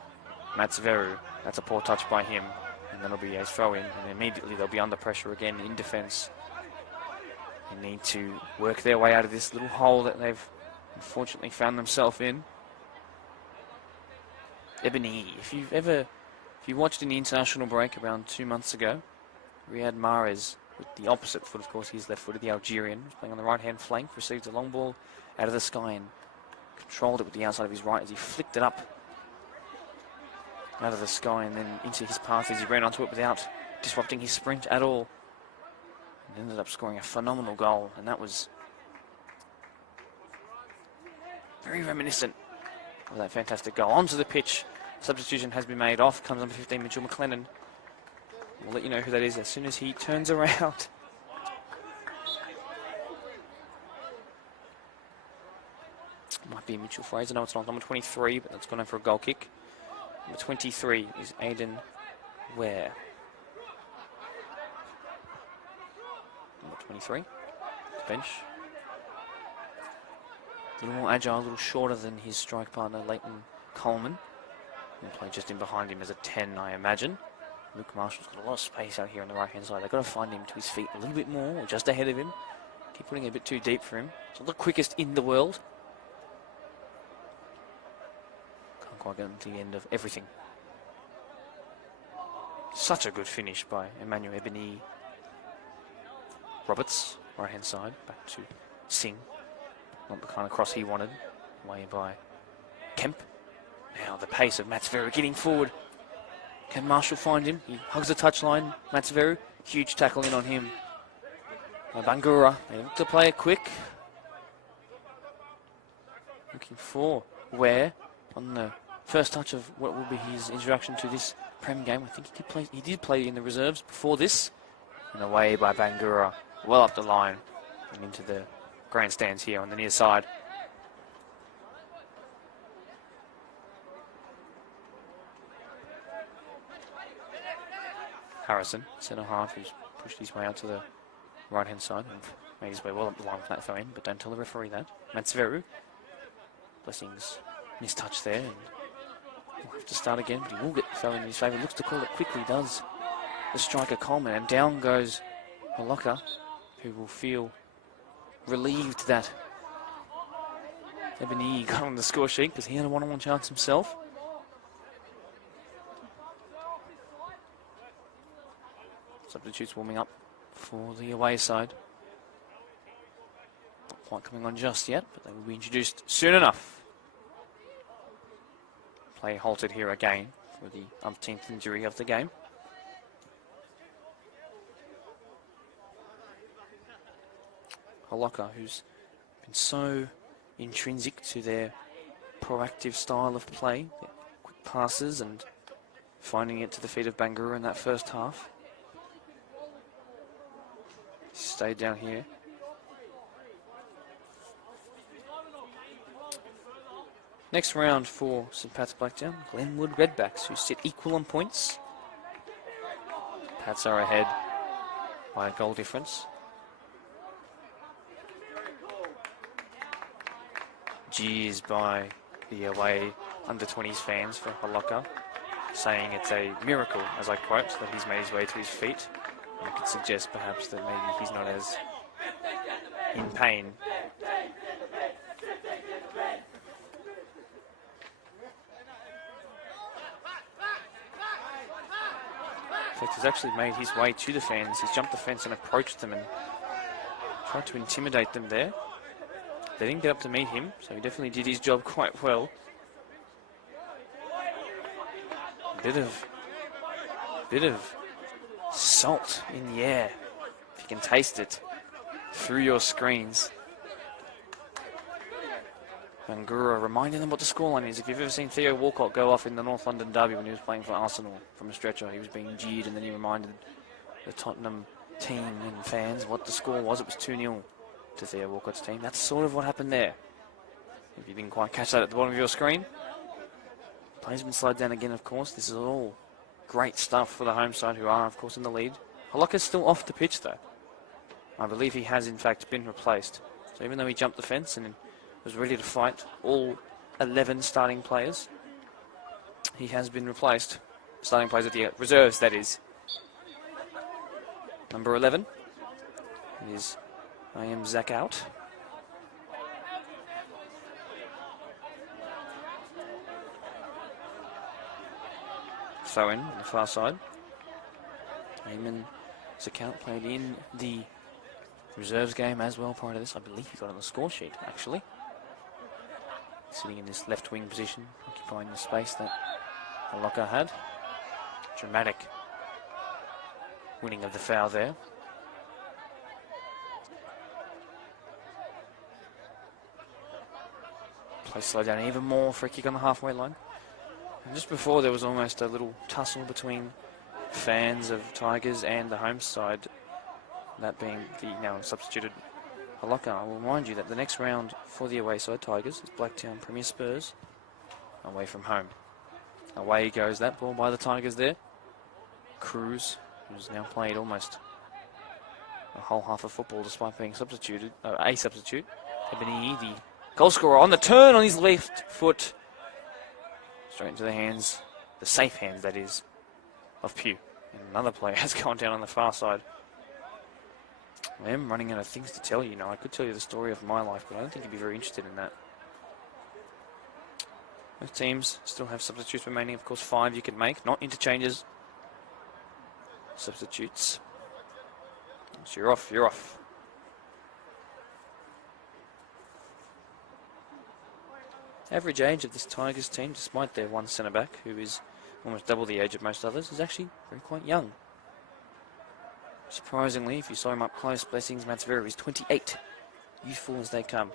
Matsuveru. That's a poor touch by him. And that'll be a throw-in. And immediately they'll be under pressure again in defence. They need to work their way out of this little hole that they've unfortunately found themselves in. Ebony, if you watched in the international break around 2 months ago, Riyad Mahrez, with the opposite foot, of course, he's left-footed, the Algerian, was playing on the right-hand flank, received a long ball out of the sky and controlled it with the outside of his right as he flicked it up out of the sky and then into his path as he ran onto it without disrupting his sprint at all. And ended up scoring a phenomenal goal, and that was very reminiscent of that fantastic goal. Onto the pitch, substitution has been made. Off comes number 15, Mitchell McLennan. We'll let you know who that is as soon as he turns around. Might be Mitchell Fraser. No, it's not. Number 23, but that's gone in for a goal kick. Number 23 is Aidan Ware. Number 23, bench. A little more agile, a little shorter than his strike partner, Leighton Coleman. He'll play just in behind him as a 10, I imagine. Luke Marshall's got a lot of space out here on the right-hand side. They've got to find him to his feet a little bit more, or just ahead of him. Keep putting it a bit too deep for him. It's not the quickest in the world. Can't quite get him to the end of everything. Such a good finish by Emmanuel Ebony. Roberts, right-hand side, back to Singh. Not the kind of cross he wanted. Away by Kemp. Now the pace of Matsuveru getting forward. Can Marshall find him? He hugs the touchline. Matsuveru, huge tackle in on him. Bangura, they look to play it quick. Looking for Ware on the first touch of what will be his introduction to this Prem game. I think he did play in the reserves before this. And away by Bangura, well up the line and into the grandstands here on the near side. Harrison, centre half, who's pushed his way out to the right-hand side and made his way well up the line for that throw-in, but don't tell the referee that. Matsuveru, Blessings mistouch there, and we'll have to start again, but he will get the throw in his favour. Looks to call it quickly, does the striker Coleman, and down goes Holoka, who will feel relieved that Ebony got on the score sheet because he had a one-on-one chance himself. Substitutes warming up for the away side. Not quite coming on just yet, but they will be introduced soon enough. Play halted here again for the umpteenth injury of the game. Holoka, who's been so intrinsic to their proactive style of play, their quick passes and finding it to the feet of Bangura in that first half. Stayed down here. Next round for St. Pat's Blacktown, Glenwood Redbacks, who sit equal on points. Pats are ahead by a goal difference. jeers by the away under-20s fans for Holocka, saying it's a miracle, as I quote, that he's made his way to his feet. I could suggest perhaps that maybe he's not as in pain. In fact, he's actually made his way to the fans. He's jumped the fence and approached them and tried to intimidate them there. They didn't get up to meet him, so he definitely did his job quite well. Bit of salt in the air, if you can taste it through your screens. Bangura reminding them what the scoreline is. If you've ever seen Theo Walcott go off in the North London derby when he was playing for Arsenal from a stretcher, he was being jeered and then he reminded the Tottenham team and fans what the score was. It was 2-0 to Theo Walcott's team. That's sort of what happened there. If you didn't quite catch that at the bottom of your screen. Play's been slowed down again, of course. This is all great stuff for the home side, who are, of course, in the lead. Holocka's still off the pitch, though. I believe he has, in fact, been replaced. So even though he jumped the fence and was ready to fight all 11 starting players, he has been replaced. Starting players at the reserves, that is. Number 11 is I am Zach out. Fowen on the far side. Eamon's account played in the reserves game as well prior to this. I believe he got on the score sheet, actually. Sitting in this left wing position, occupying the space that Holocka had. Dramatic winning of the foul there. Play slowed down even more. Free kick on the halfway line. And just before, there was almost a little tussle between fans of Tigers and the home side, that being the now substituted Holocka. I will remind you that the next round for the away side Tigers is Blacktown Premier Spurs away from home. Away goes that ball by the Tigers there. Cruz, who's now played almost a whole half of football despite being substituted, a substitute. Ebony, the goal scorer, on the turn on his left foot. Straight into the hands, the safe hands that is, of Pugh. And another player has gone down on the far side. I am running out of things to tell you now. I could tell you the story of my life, but I don't think you'd be very interested in that. Both teams still have substitutes remaining. Of course, 5 you can make, not interchanges. Substitutes. Once you're off, you're off. Average age of this Tigers team, despite their one centre-back, who is almost double the age of most others, is actually very quite young. Surprisingly, if you saw him up close, blessings, Matsvera is 28. Youthful as they come.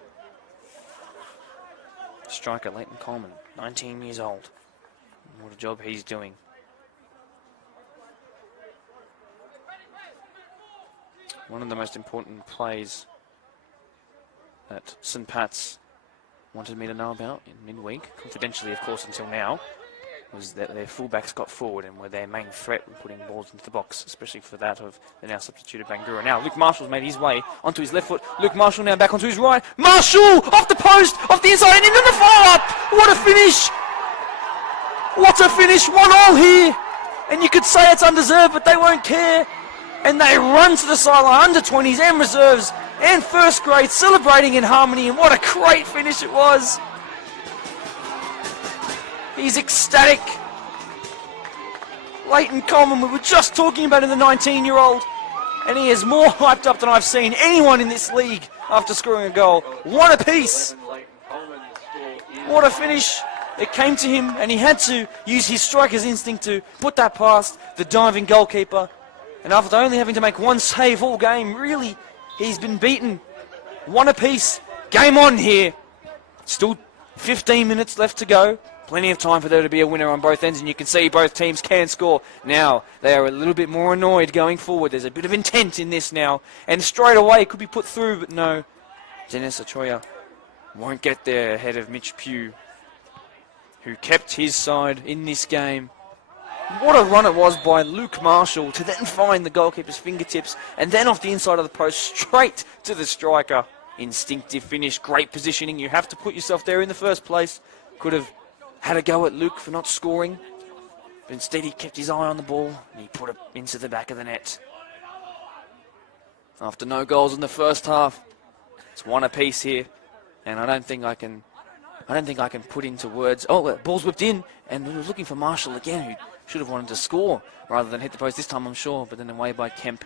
Striker Leighton Coleman, 19 years old. What a job he's doing. One of the most important plays that St. Pat's wanted me to know about in midweek, confidentially of course until now, was that their fullbacks got forward and were their main threat in putting balls into the box, especially for that of the now substituted Bangura. Now Luke Marshall's made his way onto his left foot. Luke Marshall now back onto his right. Marshall off the post, off the inside and into the follow-up. What a finish! What a finish! 1-1 here, and you could say it's undeserved, but they won't care. And they run to the sideline, under 20s and reserves and first grade, celebrating in harmony, and what a great finish it was. He's ecstatic. Leighton Coleman, we were just talking about him, the 19-year-old, and he is more hyped up than I've seen anyone in this league after scoring a goal. What a piece. What a finish. It came to him, and he had to use his striker's instinct to put that past the diving goalkeeper. And after only having to make one save all game, really, he's been beaten. One apiece. Game on here. Still 15 minutes left to go. Plenty of time for there to be a winner on both ends, and you can see both teams can score. Now, they are a little bit more annoyed going forward. There's a bit of intent in this now. And straight away, it could be put through, but no. Dennis Ochoa won't get there ahead of Mitch Pugh, who kept his side in this game. What a run it was by Luke Marshall to then find the goalkeeper's fingertips and then off the inside of the post straight to the striker. Instinctive finish, great positioning. You have to put yourself there in the first place. Could have had a go at Luke for not scoring. But instead he kept his eye on the ball and he put it into the back of the net. After no goals in the first half, it's one apiece here. And I don't think I can put into words. Oh, the ball's whipped in, and we were looking for Marshall again, who should have wanted to score rather than hit the post this time, I'm sure, but then away by Kemp.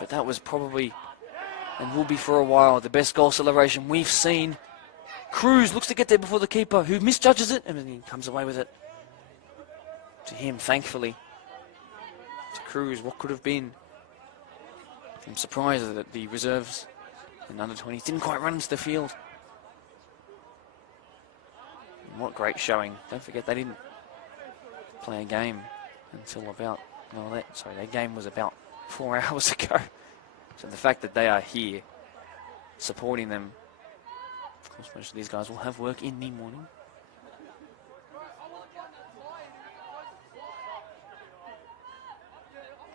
But that was probably, and will be for a while, the best goal celebration we've seen. Cruz looks to get there before the keeper, who misjudges it, and then he comes away with it. To him, thankfully. To Cruz, what could have been. I'm surprised that the reserves and under 20s didn't quite run into the field. And what great showing. Don't forget they didn't play a game until about, their game was about 4 hours ago. So the fact that they are here supporting them, of course most of these guys will have work in the morning.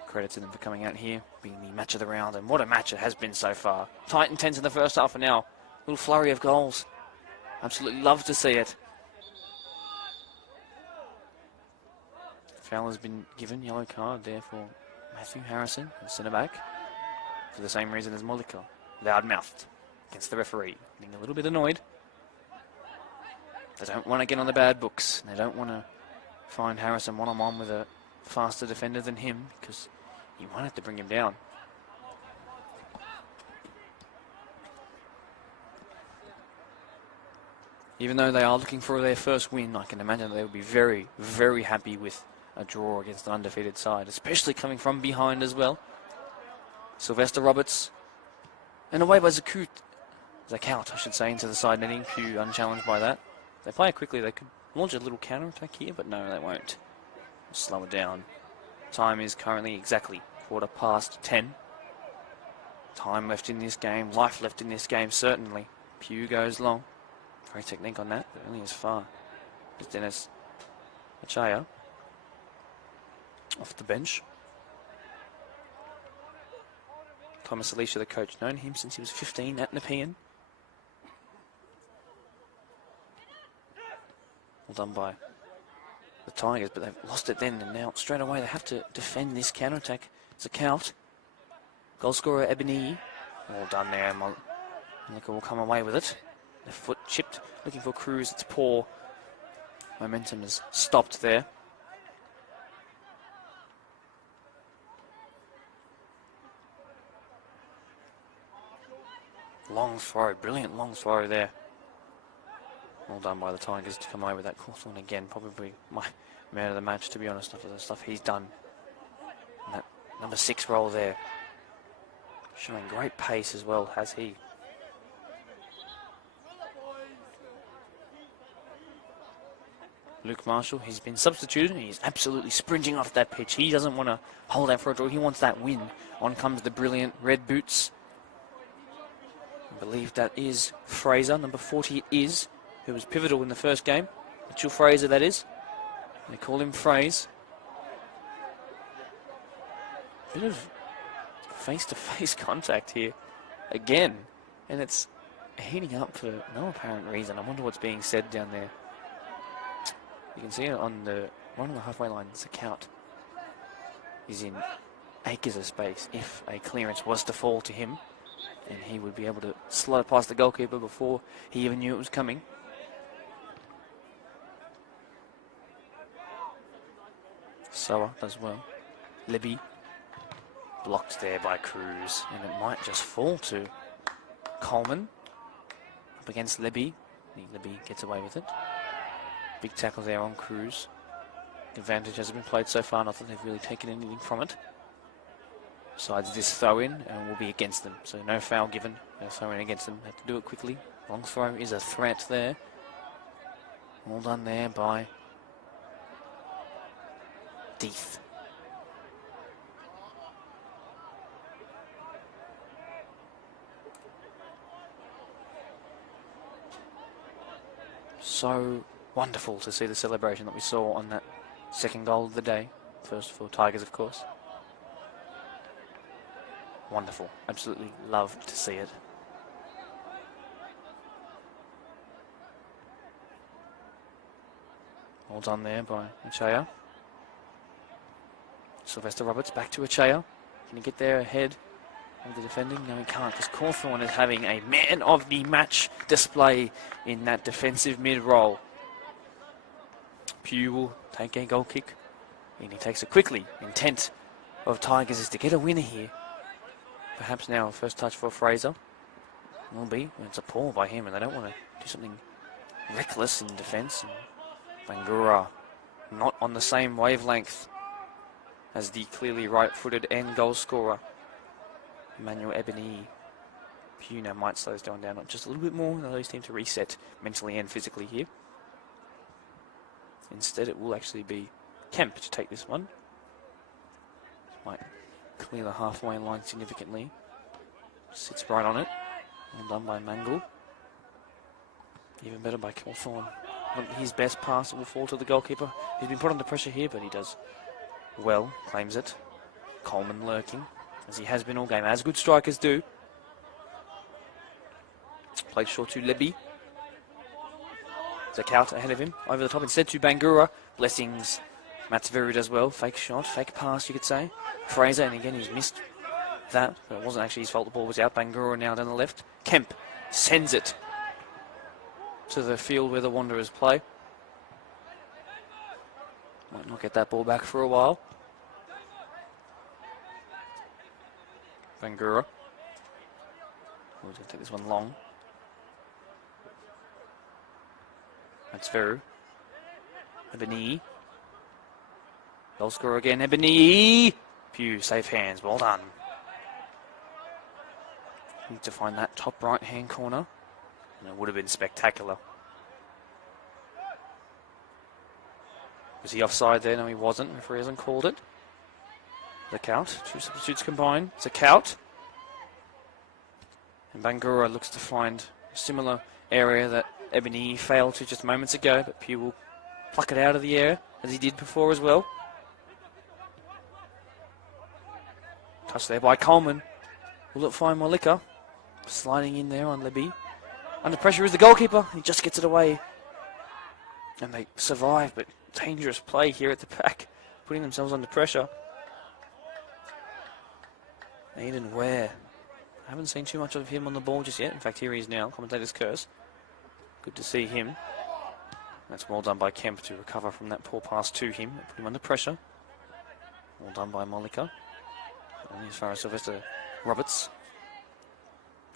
Credit to them for coming out here, being the match of the round, and what a match it has been so far. Tight and tense in the first half, and now a little flurry of goals. Absolutely love to see it. Foul has been given, yellow card there for Matthew Harrison, centre back, for the same reason as Mollica. Loud-mouthed against the referee, being a little bit annoyed. They don't want to get on the bad books. They don't want to find Harrison one-on-one with a faster defender than him, because you might have to bring him down. Even though they are looking for their first win, I can imagine they will be very, very happy with a draw against an undefeated side, especially coming from behind as well. Sylvester Roberts, and away by Zakout, I should say, into the side netting. Pew unchallenged by that. They play it quickly. They could launch a little counter-attack here, but no, they won't. Slow it down. Time is currently exactly 10:15. Time left in this game, life left in this game, certainly. Pew goes long. Great technique on that, but only as far as Dennis Achaya off the bench. Thomas Alicia, the coach, known him since he was 15 at Nepean. Well done by the Tigers, but they've lost it then, and now straight away they have to defend this counter-attack. It's a count. Goal scorer Ebony. Well done there. Malika will come away with it. The foot chipped, looking for Cruz. It's poor. Momentum is stopped there. Long throw, brilliant long throw there. Well done by the Tigers to come away with that. Cawthorn again, probably my man of the match, to be honest, after the stuff he's done. And that number 6 role there. Showing great pace as well, has he. Luke Marshall, he's been substituted and he's absolutely sprinting off that pitch. He doesn't want to hold out for a draw. He wants that win. On comes the brilliant red boots. I believe that is Fraser, number 40 it is, who was pivotal in the first game. Mitchell Fraser, that is. They call him Fraze. Bit of face-to-face contact here again, and it's heating up for no apparent reason. I wonder what's being said down there. You can see it on the one of the halfway line. The count is in acres of space. If a clearance was to fall to him, and he would be able to slot it past the goalkeeper before he even knew it was coming. Soa does well. Libby blocked there by Cruz, and it might just fall to Coleman up against Libby. Libby gets away with it. Big tackle there on Cruz. Advantage hasn't been played so far. Not that they've really taken anything from it. Besides this throw in, and will be against them. So no foul given. No throw in against them. Have to do it quickly. Long throw is a threat there. All done there by Deeth. So wonderful to see the celebration that we saw on that second goal of the day. First for Tigers, of course. Wonderful. Absolutely love to see it. Well done there by Achaya. Sylvester Roberts back to Achaya. Can he get there ahead of the defending? No, he can't, because Cawthorn is having a man of the match display in that defensive mid-roll. Pugh will take a goal kick, and he takes it quickly. Intent of Tigers is to get a winner here. Perhaps now first touch for Fraser. Will be. It's a paw by him, and they don't want to do something reckless in defence. Bangura not on the same wavelength as the clearly right-footed and goal scorer, Emmanuel Ebony. Pugh now might slow this down just a little bit more. Allow his team to reset mentally and physically here. Instead, it will actually be Kemp to take this one. Might clear the halfway line significantly. Sits right on it. Well done by Mangle. Even better by Cawthorn. Not his best pass will fall to the goalkeeper. He's been put under pressure here, but he does well. Claims it. Coleman lurking, as he has been all game, as good strikers do. Played short to Libby. Zakout ahead of him, over the top instead to Bangura. Blessings. Matsveru does well. Fake shot, fake pass, you could say. Fraser, and again he's missed that, but it wasn't actually his fault. The ball was out. Bangura now down the left. Kemp sends it to the field where the Wanderers play. Might not get that ball back for a while. Bangura. We're going to take this one long. That's Veru. Ebony. Goal scorer again, Ebony. Pugh, safe hands, well done. Need to find that top right-hand corner. And it would have been spectacular. Was he offside there? No, he wasn't. The referee hasn't called it. Zakout, two substitutes combined. Zakout. And Bangura looks to find a similar area that Ebony failed to just moments ago, but Pugh will pluck it out of the air, as he did before as well. Touch there by Coleman. Will it find Molika? Sliding in there on Libby. Under pressure is the goalkeeper. He just gets it away. And they survive, but dangerous play here at the back, putting themselves under pressure. Aiden Ware. I haven't seen too much of him on the ball just yet. In fact, here he is now. Commentator's curse. Good to see him. That's well done by Kemp to recover from that poor pass to him. Put him under pressure. Well done by Molika. Only as far as Sylvester Roberts.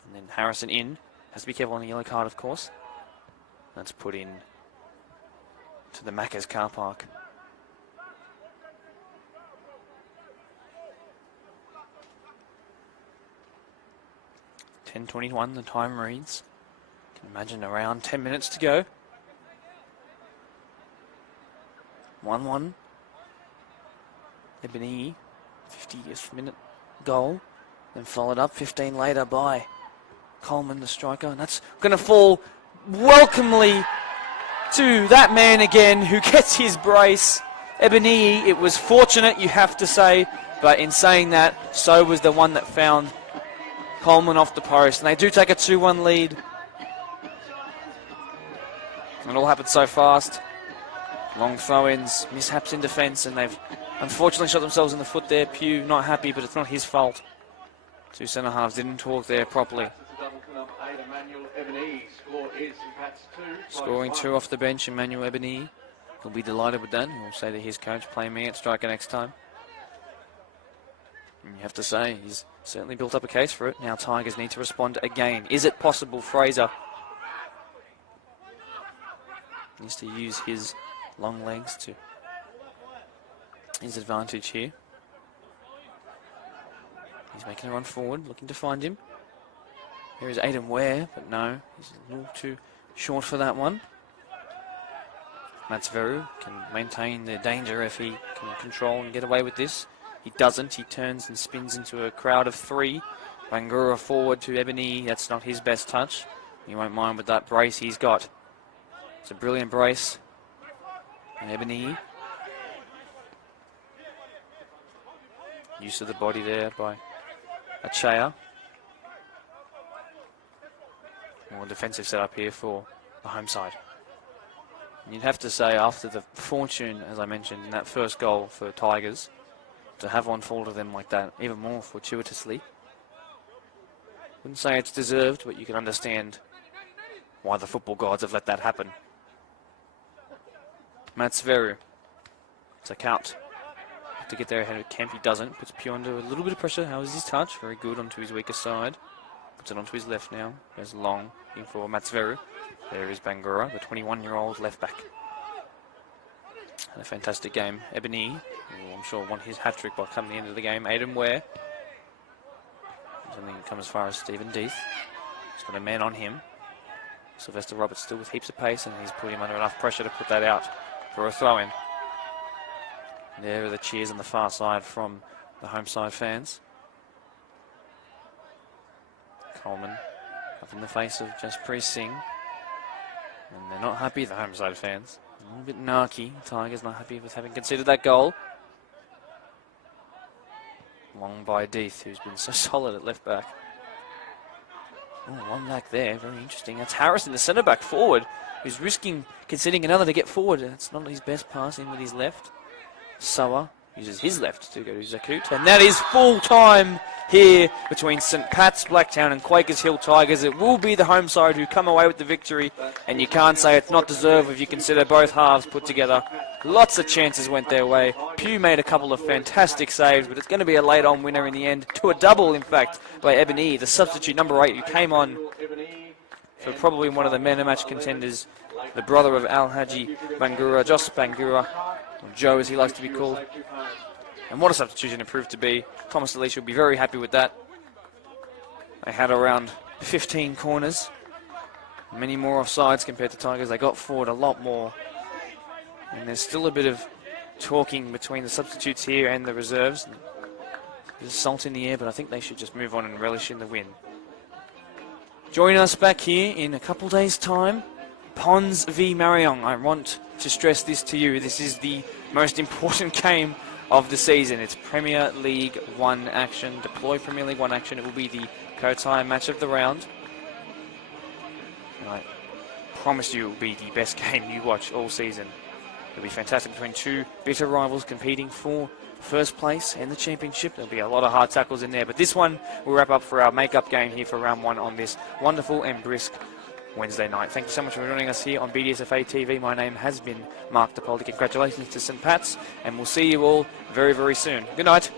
And then Harrison in. Has to be careful on the yellow card, of course. That's put in to the Macca's car park. .10:21, the time reads. Can imagine around 10 minutes to go. 1-1. Ebony, 50th minute goal. Then followed up 15 later by Coleman, the striker. And that's going to fall welcomely to that man again who gets his brace. Ebony, it was fortunate, you have to say. But in saying that, so was the one that found Coleman off the post. And they do take a 2-1 lead. It all happened so fast. Long throw-ins, mishaps in defence, and they've unfortunately shot themselves in the foot there. Pugh not happy, but it's not his fault. Two centre-halves didn't talk there properly. Scoring 2 off the bench, Emmanuel Ebony. He'll be delighted with that. He'll say to his coach, play me at striker next time. And you have to say, he's certainly built up a case for it. Now Tigers need to respond again. Is it possible? Fraser needs to use his long legs to his advantage here. He's making a run forward, looking to find him. Here is Aiden Ware, but no, he's a little too short for that one. Matsveru can maintain the danger if he can control and get away with this. He doesn't. He turns and spins into a crowd of 3. Bangura forward to Ebony. That's not his best touch. He won't mind with that brace he's got. It's a brilliant brace. And Ebony. Use of the body there by Achaya. More defensive setup here for the home side. And you'd have to say, after the fortune, as I mentioned, in that first goal for Tigers, to have one fall to them like that, even more fortuitously. Wouldn't say it's deserved, but you can understand why the football gods have let that happen. Matsveru. It's a count. To get there ahead of Kemp, he doesn't. Puts Pugh under a little bit of pressure. How is his touch? Very good onto his weaker side. Puts it onto his left now. Goes long, looking for Matsveru. There is Bangura, the 21-year-old left back. Had a fantastic game. Ebony, who I'm sure won his hat-trick by coming the end of the game. Aidan Ware. Doesn't think he come as far as Stephen Death. He's got a man on him. Sylvester Roberts still with heaps of pace, and he's put him under enough pressure to put that out for a throw-in. There are the cheers on the far side from the home side fans. Coleman up in the face of Jasprit Singh. And they're not happy, the home side fans. A little bit narky. Tigers not happy with having conceded that goal. Long by Death, who's been so solid at left back. Oh, one back there, very interesting. That's Harrison, the centre back forward, who's risking conceding another to get forward. It's not his best pass in with his left. Sawa uses his left to go to Zakut. And that is full time here between St Pat's, Blacktown and Quakers Hill Tigers. It will be the home side who come away with the victory, and you can't say it's not deserved if you consider both halves put together. Lots of chances went their way. Pugh made a couple of fantastic saves, but it's going to be a late-on winner in the end, to a double, in fact, by Ebony, the substitute number 8, who came on for probably one of the man of match contenders, the brother of Al Haji Bangura, Jos Bangura, or Joe as he likes to be called. And what a substitution it proved to be. Thomas Delisha will be very happy with that. They had around 15 corners, many more offsides compared to Tigers. They got forward a lot more. And there's still a bit of talking between the substitutes here and the reserves. There's salt in the air, but I think they should just move on and relish in the win. Join us back here in a couple days' time. Pons v Marion. I want to stress this to you. This is the most important game of the season. It's Premier League 1 action. Deploy Premier League 1 action. It will be the Cotai match of the round. And I promise you it will be the best game you watch all season. It'll be fantastic between two bitter rivals competing for first place and the championship. There'll be a lot of hard tackles in there. But this one will wrap up for our make-up game here for round 1 on this wonderful and brisk Wednesday night. Thank you so much for joining us here on BDSFA TV. My name has been Mark DePoldi. Congratulations to St Pat's, and we'll see you all very, very soon. Good night.